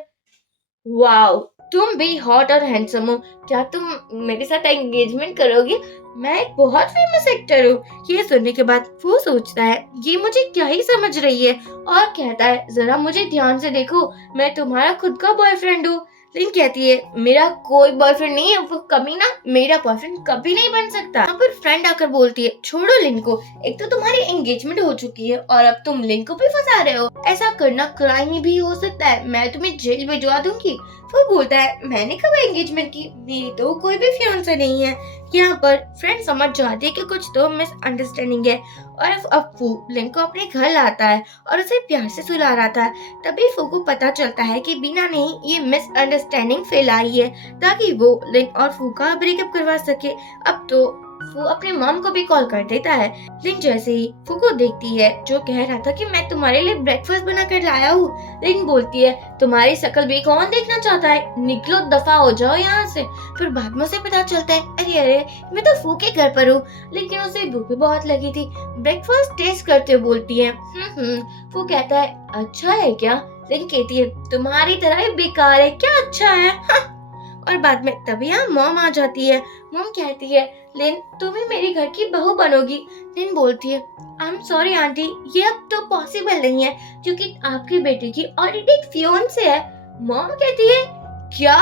वाओ तुम भी हॉट और हैंडसम हो, क्या तुम मेरे साथ एंगेजमेंट करोगे, मैं एक बहुत फेमस एक्टर हूँ। ये सुनने के बाद वो सोचता है ये मुझे क्या ही समझ रही है, और कहता है जरा मुझे ध्यान से देखो, मैं तुम्हारा खुद का बॉयफ्रेंड हूँ। लिन कहती है मेरा कोई बॉयफ्रेंड नहीं है, वो कभी ना मेरा बॉयफ्रेंड कभी नहीं बन सकता। यहाँ पर फ्रेंड आकर बोलती है छोड़ो लिन को, एक तो तुम्हारी एंगेजमेंट हो चुकी है और अब तुम लिन को भी फंसा रहे हो, ऐसा करना क्राइम भी हो सकता है, मैं तुम्हें जेल भिजवा दूंगी। वो बोलता है मैंने कब एंगेजमेंट की, मेरी तो कोई भी फियांसे नहीं है। यहाँ पर फ्रेंड समझ जाती है कि कुछ तो मिसअंडरस्टैंडिंग है और अब वो लिन को अपने घर लाता है और उसे प्यार से सुला रहा था। तभी फू को पता चलता है कि बीना ने ये मिसअंडरस्टैंडिंग फैलाई है ताकि वो लिन और फू का ब्रेकअप करवा सके। अब तो फू अपने मॉम को भी कॉल कर देता है। लिन जैसे ही फू को देखती है जो कह रहा था कि मैं तुम्हारे लिए ब्रेकफास्ट बना कर लाया हूँ, लिन बोलती है तुम्हारी शक्ल भी कौन देखना चाहता है, निकलो दफा हो जाओ यहाँ से। फिर बाद में उसे पता चलता है अरे अरे मैं तो फू के घर पर हूँ, लेकिन उसे भूख भी बहुत लगी थी। ब्रेकफास्ट टेस्ट करते हुए बोलती है फू कहता है अच्छा है क्या, लिन कहती है तुम्हारी तरह ही बेकार है, क्या अच्छा है हाँ। और बाद में तभी यहाँ मॉम आ जाती है। मॉम कहती है लिन तुम ही मेरी घर की बहू बनोगी। लिन बोलती है आई एम सॉरी आंटी, ये अब तो पॉसिबल नहीं है क्योंकि आपकी बेटी की ऑलरेडी एक फियांसे है। मॉम कहती है क्या,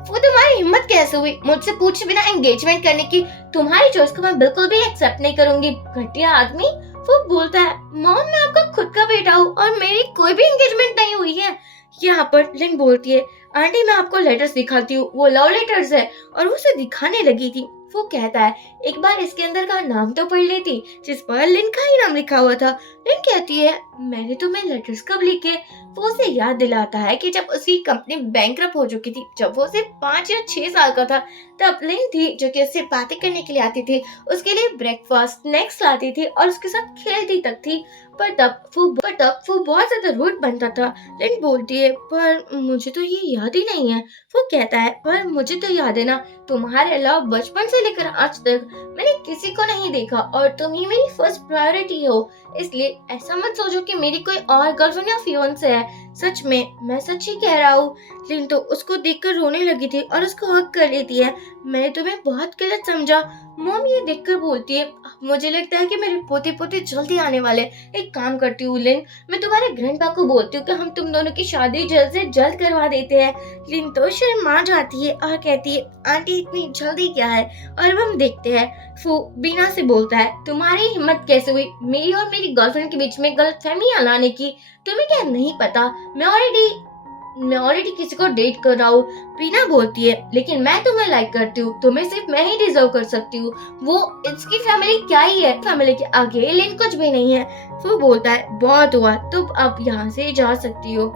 वो तुम्हारी हिम्मत कैसे हुई मुझसे पूछे बिना एंगेजमेंट करने की, तुम्हारी चॉइस को मैं बिल्कुल भी एक्सेप्ट नहीं करूंगी, घटिया आदमी। वो बोलता है मॉम मैं आपका खुद का बेटा हूँ और मेरी कोई भी एंगेजमेंट नहीं हुई है। यहाँ पर लिन बोलती है आंटी मैं आपको लेटर्स दिखाती हूँ, वो लव लेटर्स है, और वो उसे दिखाने लगी थी। वो कहता है एक बार इसके अंदर का नाम तो पढ़ लेती, जिस पर लिन का ही नाम लिखा हुआ था। लिन कहती है मैंने तुम्हें लेटर्स कब लिखे। वो उसे याद दिलाता है कि जब उसकी कंपनी बैंकरप्ट हो चुकी थी, जब वो सिर्फ 5 या 6 साल का था, तब लिन थी जो कि उससे बातें करने के लिए आती थी, उसके लिए ब्रेकफास्ट स्नैक्स लाती थी और उसके साथ खेलती तक थी। पर तब वो बहुत ज्यादा रूड बनता था। लिन बोलती है पर मुझे तो ये याद ही नहीं है। वो कहता है पर मुझे तो याद है ना, तुम्हारे अलावा बचपन से लेकर आज तक मैंने किसी को नहीं देखा और तुम ही मेरी फर्स्ट प्रायोरिटी हो, इसलिए ऐसा मत सोचो कि मेरी कोई और गर्लफ्रेंड या फियांसे है। सच में मैं सच ही कह रहा हूँ। लिन तो उसको देखकर रोने लगी थी और उसको हक कर लेती है मैंने तुम्हें बहुत गलत समझा। मॉम ये देखकर बोलती है मुझे लगता है कि मेरे पोते पोते जल्दी आने वाले, एक काम करती हूँ लिन, मैं तुम्हारे ग्रैंडपा को बोलती हूँ कि हम तुम दोनों की शादी जल्द से जल्द करवा देते हैं। लिन तो शर्मा जाती है और कहती है आंटी इतनी जल्दी क्या है। और अब हम देखते हैं फू बीना से बोलता है तुम्हारी हिम्मत कैसे हुई मेरी और मेरी गर्लफ्रेंड के बीच में गलतफहमी लाने की, तुम्हें क्या नहीं पता मैं ऑलरेडी किसी को डेट कर रहा हूँ। बीना बोलती है लेकिन मैं तुम्हें लाइक करती हूँ, तुम्हें सिर्फ मैं ही डिजर्व कर सकती हूँ, वो इसकी फैमिली क्या ही है, फैमिली के आगे लिन कुछ भी नहीं है। वो बोलता है बहुत हुआ, तुम अब यहाँ से जा सकती हो।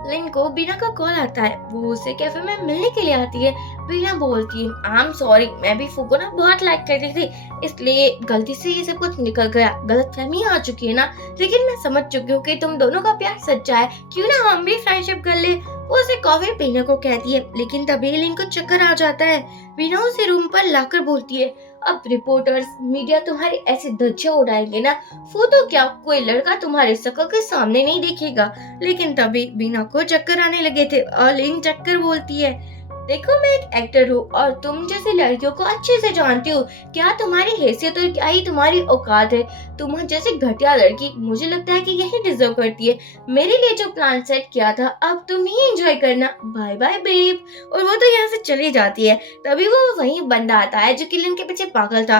लिन को बीना का कॉल आता है, वो उसे कैफे में मिलने के लिए आती है। बीना बोलती है आई एम सॉरी, मैं भी फू को ना बहुत लाइक करती थी, इसलिए गलती से ये सब कुछ निकल गया, गलतफहमी आ चुकी है ना, लेकिन मैं समझ चुकी हूँ कि तुम दोनों का प्यार सच्चा है, क्यों ना हम भी फ्रेंडशिप कर ले। वो उसे कॉफी पीने को कहती है, लेकिन तभी लिन को चक्कर आ जाता है। बीना उसे रूम पर लाकर बोलती है अब रिपोर्टर्स मीडिया तुम्हारी ऐसे धज्जियां उड़ाएंगे ना, वो तो क्या कोई लड़का तुम्हारे शक्ल के सामने नहीं देखेगा। लेकिन तभी बीना को चक्कर आने लगे थे और लिन चक्कर बोलती है देखो मैं एक एक्टर हूँ और तुम जैसी लड़कियों को अच्छे से जानती हूँ, क्या तुम्हारी हैसियत और क्या ही तुम्हारी औकात है, तुम जैसी घटिया लड़की मुझे लगता है कि यही डिजर्व करती है। मेरे लिए जो प्लान सेट किया था अब तुम ही एंजॉय करना, बाय बाय बेब। और वो तो यहाँ से चली जाती है। तभी वो वही बंदा आता है जो कि लिन के पीछे पागल था।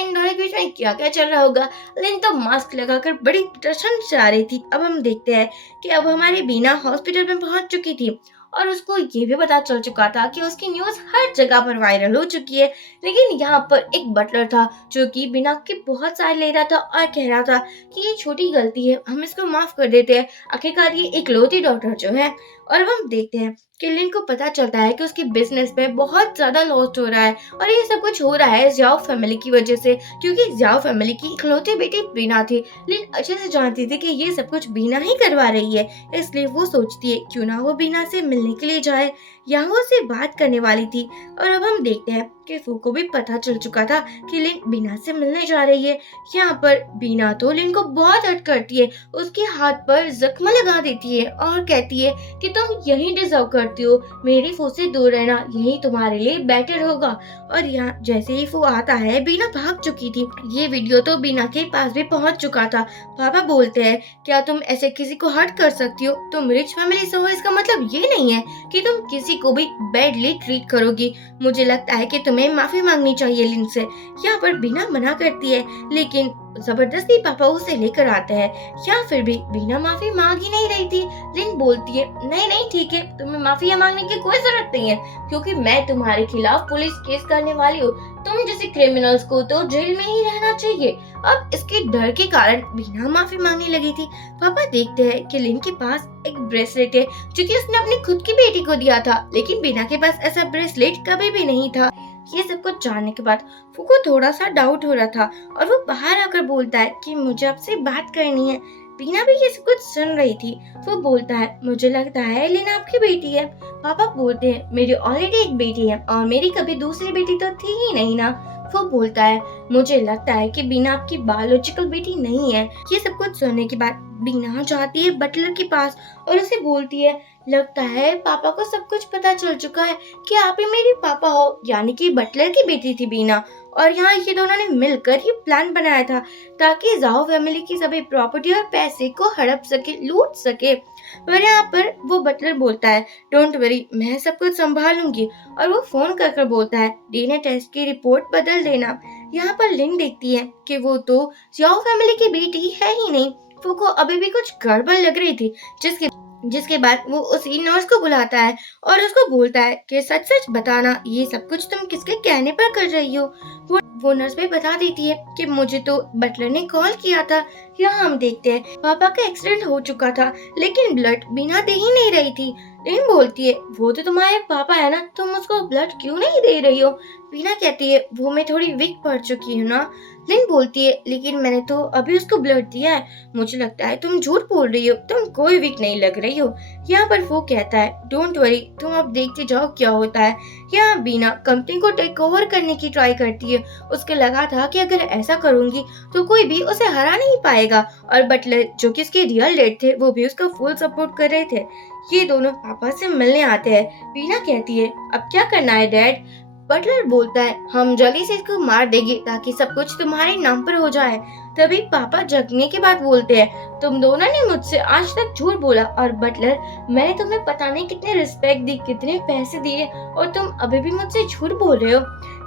इन दोनों के बीच में क्या क्या चल रहा होगा। लिन तो मास्क लगाकर बड़ी टेंशन से आ रही थी। अब हम देखते हैं कि अब हमारी बीना हॉस्पिटल में पहुंच चुकी थी और उसको ये भी पता चल चुका था कि उसकी न्यूज हर जगह पर वायरल हो चुकी है। लेकिन यहाँ पर एक बटलर था जो कि बिना के बहुत सारे ले रहा था और कह रहा था कि ये छोटी गलती है, हम इसको माफ कर देते हैं, आखिरकार ये इकलौती डॉटर जो है। और अब हम देखते हैं कि लिन को पता चलता है कि उसके बिजनेस में बहुत ज्यादा लॉस हो रहा है और ये सब कुछ हो रहा है जियाओ फैमिली की वजह से, क्योंकि जियाओ फैमिली की इकलौती बेटी बीना थी। लिन अच्छे से जानती थी कि ये सब कुछ बीना ही करवा रही है, इसलिए वो सोचती है क्यों ना वो बीना से मिलने के लिए जाए। यहाँ से बात करने वाली थी। और अब हम देखते हैं कि फू को भी पता चल चुका था कि लिन बीना से मिलने जा रही है। यहाँ पर बीना तो लिन को बहुत हर्ट करती है, उसके हाथ पर जख्म लगा देती है और कहती है कि तुम यही डिजर्व करती हो, मेरी फू से दूर रहना यही तुम्हारे लिए बेटर होगा। और यहाँ जैसे ही फू आता है, बीना भाग चुकी थी। ये वीडियो तो बीना के पास भी पहुंच चुका था। पापा बोलते हैं, क्या तुम ऐसे किसी को हर्ट कर सकती हो? तुम रिच फैमिली से हो, इसका मतलब ये नहीं है कि तुम किसी को भी बैडली ट्रीट करोगी। मुझे लगता है कि तुम्हें माफी मांगनी चाहिए लिन से। यहाँ पर बीना मना करती है, लेकिन जबरदस्ती पापा उसे लेकर आते हैं। या फिर भी बीना माफी मांग ही नहीं रही थी। लिन बोलती है, नहीं नहीं ठीक है, तुम्हें माफी मांगने की कोई जरूरत नहीं है, क्योंकि मैं तुम्हारे खिलाफ पुलिस केस करने वाली हूँ। तुम जैसे क्रिमिनल्स को तो जेल में ही रहना चाहिए। अब इसके डर के कारण बीना माफी मांगने लगी थी। पापा देखते हैं कि लिन के पास एक ब्रेसलेट है जो कि उसने अपनी खुद की बेटी को दिया था, लेकिन बीना के पास ऐसा ब्रेसलेट कभी भी नहीं था। ये सब कुछ जानने के बाद फू को थोड़ा सा डाउट हो रहा था और वो बाहर आकर बोलता है कि मुझे आपसे बात करनी है। बीना भी ये सब कुछ सुन रही थी। वो बोलता है, मुझे लगता है लिन आपकी बेटी है। पापा बोलते हैं, मेरी ऑलरेडी एक बेटी है और मेरी कभी दूसरी बेटी तो थी ही नहीं ना। वो बोलता है, मुझे लगता है कि बीना आपकी बायोलॉजिकल बेटी नहीं है। ये सब कुछ सुनने के बाद बीना जाती है बटलर के पास और उसे बोलती है, लगता है पापा को सब कुछ पता चल चुका है कि आप ही मेरे पापा हो, यानी कि बटलर की बेटी थी बीना। और यहाँ ये दोनों ने मिलकर ये प्लान बनाया था ताकि जाओ फैमिली की सभी प्रॉपर्टी और पैसे को हड़प सके, लूट सके। पर यहाँ पर वो बटलर बोलता है, डोंट वरी, मैं सब कुछ संभालूंगी। और वो फोन कर बोलता है, डीएनए टेस्ट की रिपोर्ट बदल देना। यहाँ पर लिन देखती है कि वो तो जाओ फैमिली की बेटी है ही नहीं। फू को अभी भी कुछ गड़बड़ लग रही थी, जिसके बाद वो उसी नर्स को बुलाता है और उसको बोलता है कि सच सच बताना, ये सब कुछ तुम किसके कहने पर कर रही हो। वो नर्स भी बता देती है कि मुझे तो बटलर ने कॉल किया था। यहाँ हम देखते हैं पापा का एक्सीडेंट हो चुका था, लेकिन ब्लड बीना दे ही नहीं रही थी। लिन बोलती है, वो तो तुम्हारे पापा है ना, तुम उसको ब्लड क्यों नहीं दे रही हो? बीना कहती है, वो मैं थोड़ी वीक पड़ चुकी हूँ ना। लिन बोलती है, लेकिन मैंने तो अभी उसको ब्लड दिया है। मुझे लगता है तुम झूठ बोल रही हो, तुम कोई वीक नहीं लग रही हो। यहाँ पर वो कहता है, डोंट वरी, तुम अब देखते जाओ क्या होता है। यहाँ बीना कंपनी को टेक ओवर करने की ट्राई करती है। उसके लगा था कि अगर ऐसा करूंगी तो कोई भी उसे हरा नहीं पाएगा। और बटलर जो कि उसके रियल डैड थे, वो भी उसका फुल सपोर्ट कर रहे थे। ये दोनों पापा से मिलने आते हैं। बीना कहती है, अब क्या करना है डैड? बटलर बोलता है, हम जल्दी से इसको मार देंगे ताकि सब कुछ तुम्हारे नाम पर हो जाए। तभी पापा जगने के बाद बोलते हैं, तुम दोनों ने मुझसे आज तक झूठ बोला और बटलर, मैंने तुम्हें पता नहीं कितने रिस्पेक्ट दी, कितने पैसे दिए और तुम अभी भी मुझसे झूठ बोल रहे हो।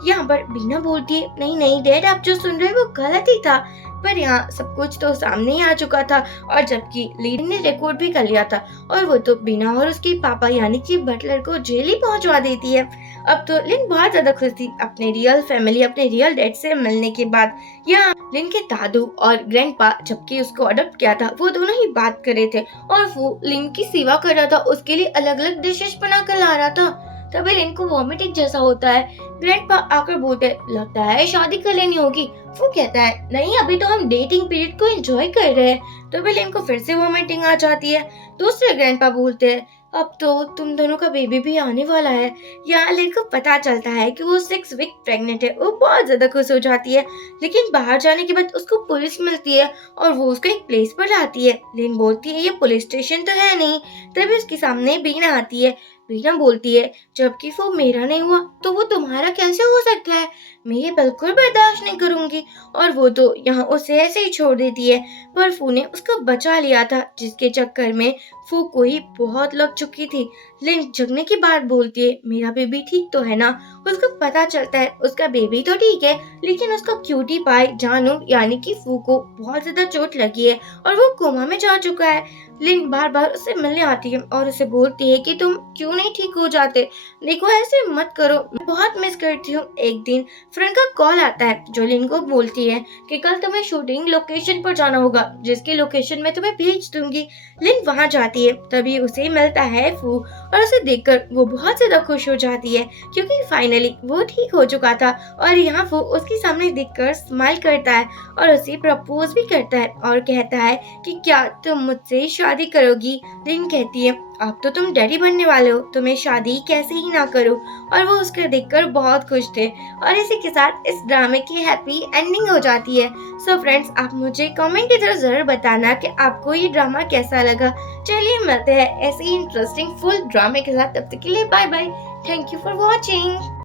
यहाँ पर बीना बोलती है, नहीं नहीं डैड, आप जो सुन रहे हो वो गलत ही था। पर यहाँ सब कुछ तो सामने ही आ चुका था और जबकि लीड ने रिकॉर्ड भी कर लिया था और वो तो बीना और उसके पापा यानी कि बटलर को जेल ही पहुंचवा देती है। अब तो लिन बहुत ज्यादा खुश थी अपने रियल फैमिली, अपने रियल डैड से मिलने के बाद। यहाँ लिन के दादू और ग्रैंडपा, जबकि उसको अडॉप्ट किया था, वो दोनों ही बात कर रहे थे और वो लिन की सेवा कर रहा था, उसके लिए अलग अलग डिशेस बना कर ला रहा था। तभी लिन को वॉमिटिंग जैसा होता है। ग्रैंडपा आकर बोलते, लगता है शादी कर लेनी होगी। वो कहता है, नहीं, अभी तो हम डेटिंग पीरियड को एंजॉय कर रहे हैं। तभी लिन को फिर से वॉमिटिंग आ जाती है। दूसरे ग्रैंडपा बोलते हैं, अब तो तुम दोनों का बेबी भी आने वाला है। यहाँ लिन को पता चलता है कि वो 6 वीक प्रेग्नेंट है। वो बहुत ज्यादा खुश हो जाती है, लेकिन बाहर जाने के बाद उसको पुलिस मिलती है और वो उसको एक प्लेस पर लाती है। लिन बोलती है, ये पुलिस स्टेशन तो है नहीं। तभी उसके सामने बीना आती है। बीना बोलती है, जबकि वो मेरा नहीं हुआ तो वो तुम्हारा कैसे हो सकता है? मैं ये बिल्कुल बर्दाश्त नहीं करूंगी। और वो तो यहाँ उसे ऐसे ही छोड़ देती है। पर फू ने उसको बचा लिया था, जिसके चक्कर में फू को ही बहुत लग चुकी थी। लिन जगने की बात बोलती है, मेरा बेबी ठीक तो है ना? उसको पता चलता है उसका बेबी तो ठीक है, लेकिन उसका क्यूटी पाई जानू यानी कि फू को बहुत ज्यादा चोट लगी है और वो कोमा में जा चुका है। लिन बार बार उससे मिलने आती है और उसे बोलती है कि तुम क्यों नहीं ठीक हो जाते? देखो ऐसे मत करो, मैं बहुत मिस करती हूँ। एक दिन फ्रेंड का कॉल आता है जो लिन को बोलती है कि कल तुम्हें शूटिंग लोकेशन पर जाना होगा, जिसकी लोकेशन मैं तुम्हें भेज दूंगी। लिन वहाँ जाती है, तभी उसे मिलता है फू और उसे देखकर वो बहुत ज्यादा खुश हो जाती है क्योंकि फाइनली वो ठीक हो चुका था। और यहाँ फू उसके सामने देखकर स्माइल करता है और उसे प्रपोज भी करता है और कहता है कि क्या तुम मुझसे शादी करोगी? लिन कहती है, अब तो तुम डैडी बनने वाले हो, तुम्हें शादी कैसे ही ना करूं। और वो उसको देखकर बहुत खुश थे। और इसी के साथ इस ड्रामे की हैप्पी एंडिंग हो जाती है। सो फ्रेंड्स, आप मुझे कमेंट की तरफ जरूर बताना कि आपको ये ड्रामा कैसा लगा। चलिए मिलते हैं ऐसे ही इंटरेस्टिंग फुल ड्रामे के साथ, तब तक के लिए bye bye. Thank you for watching.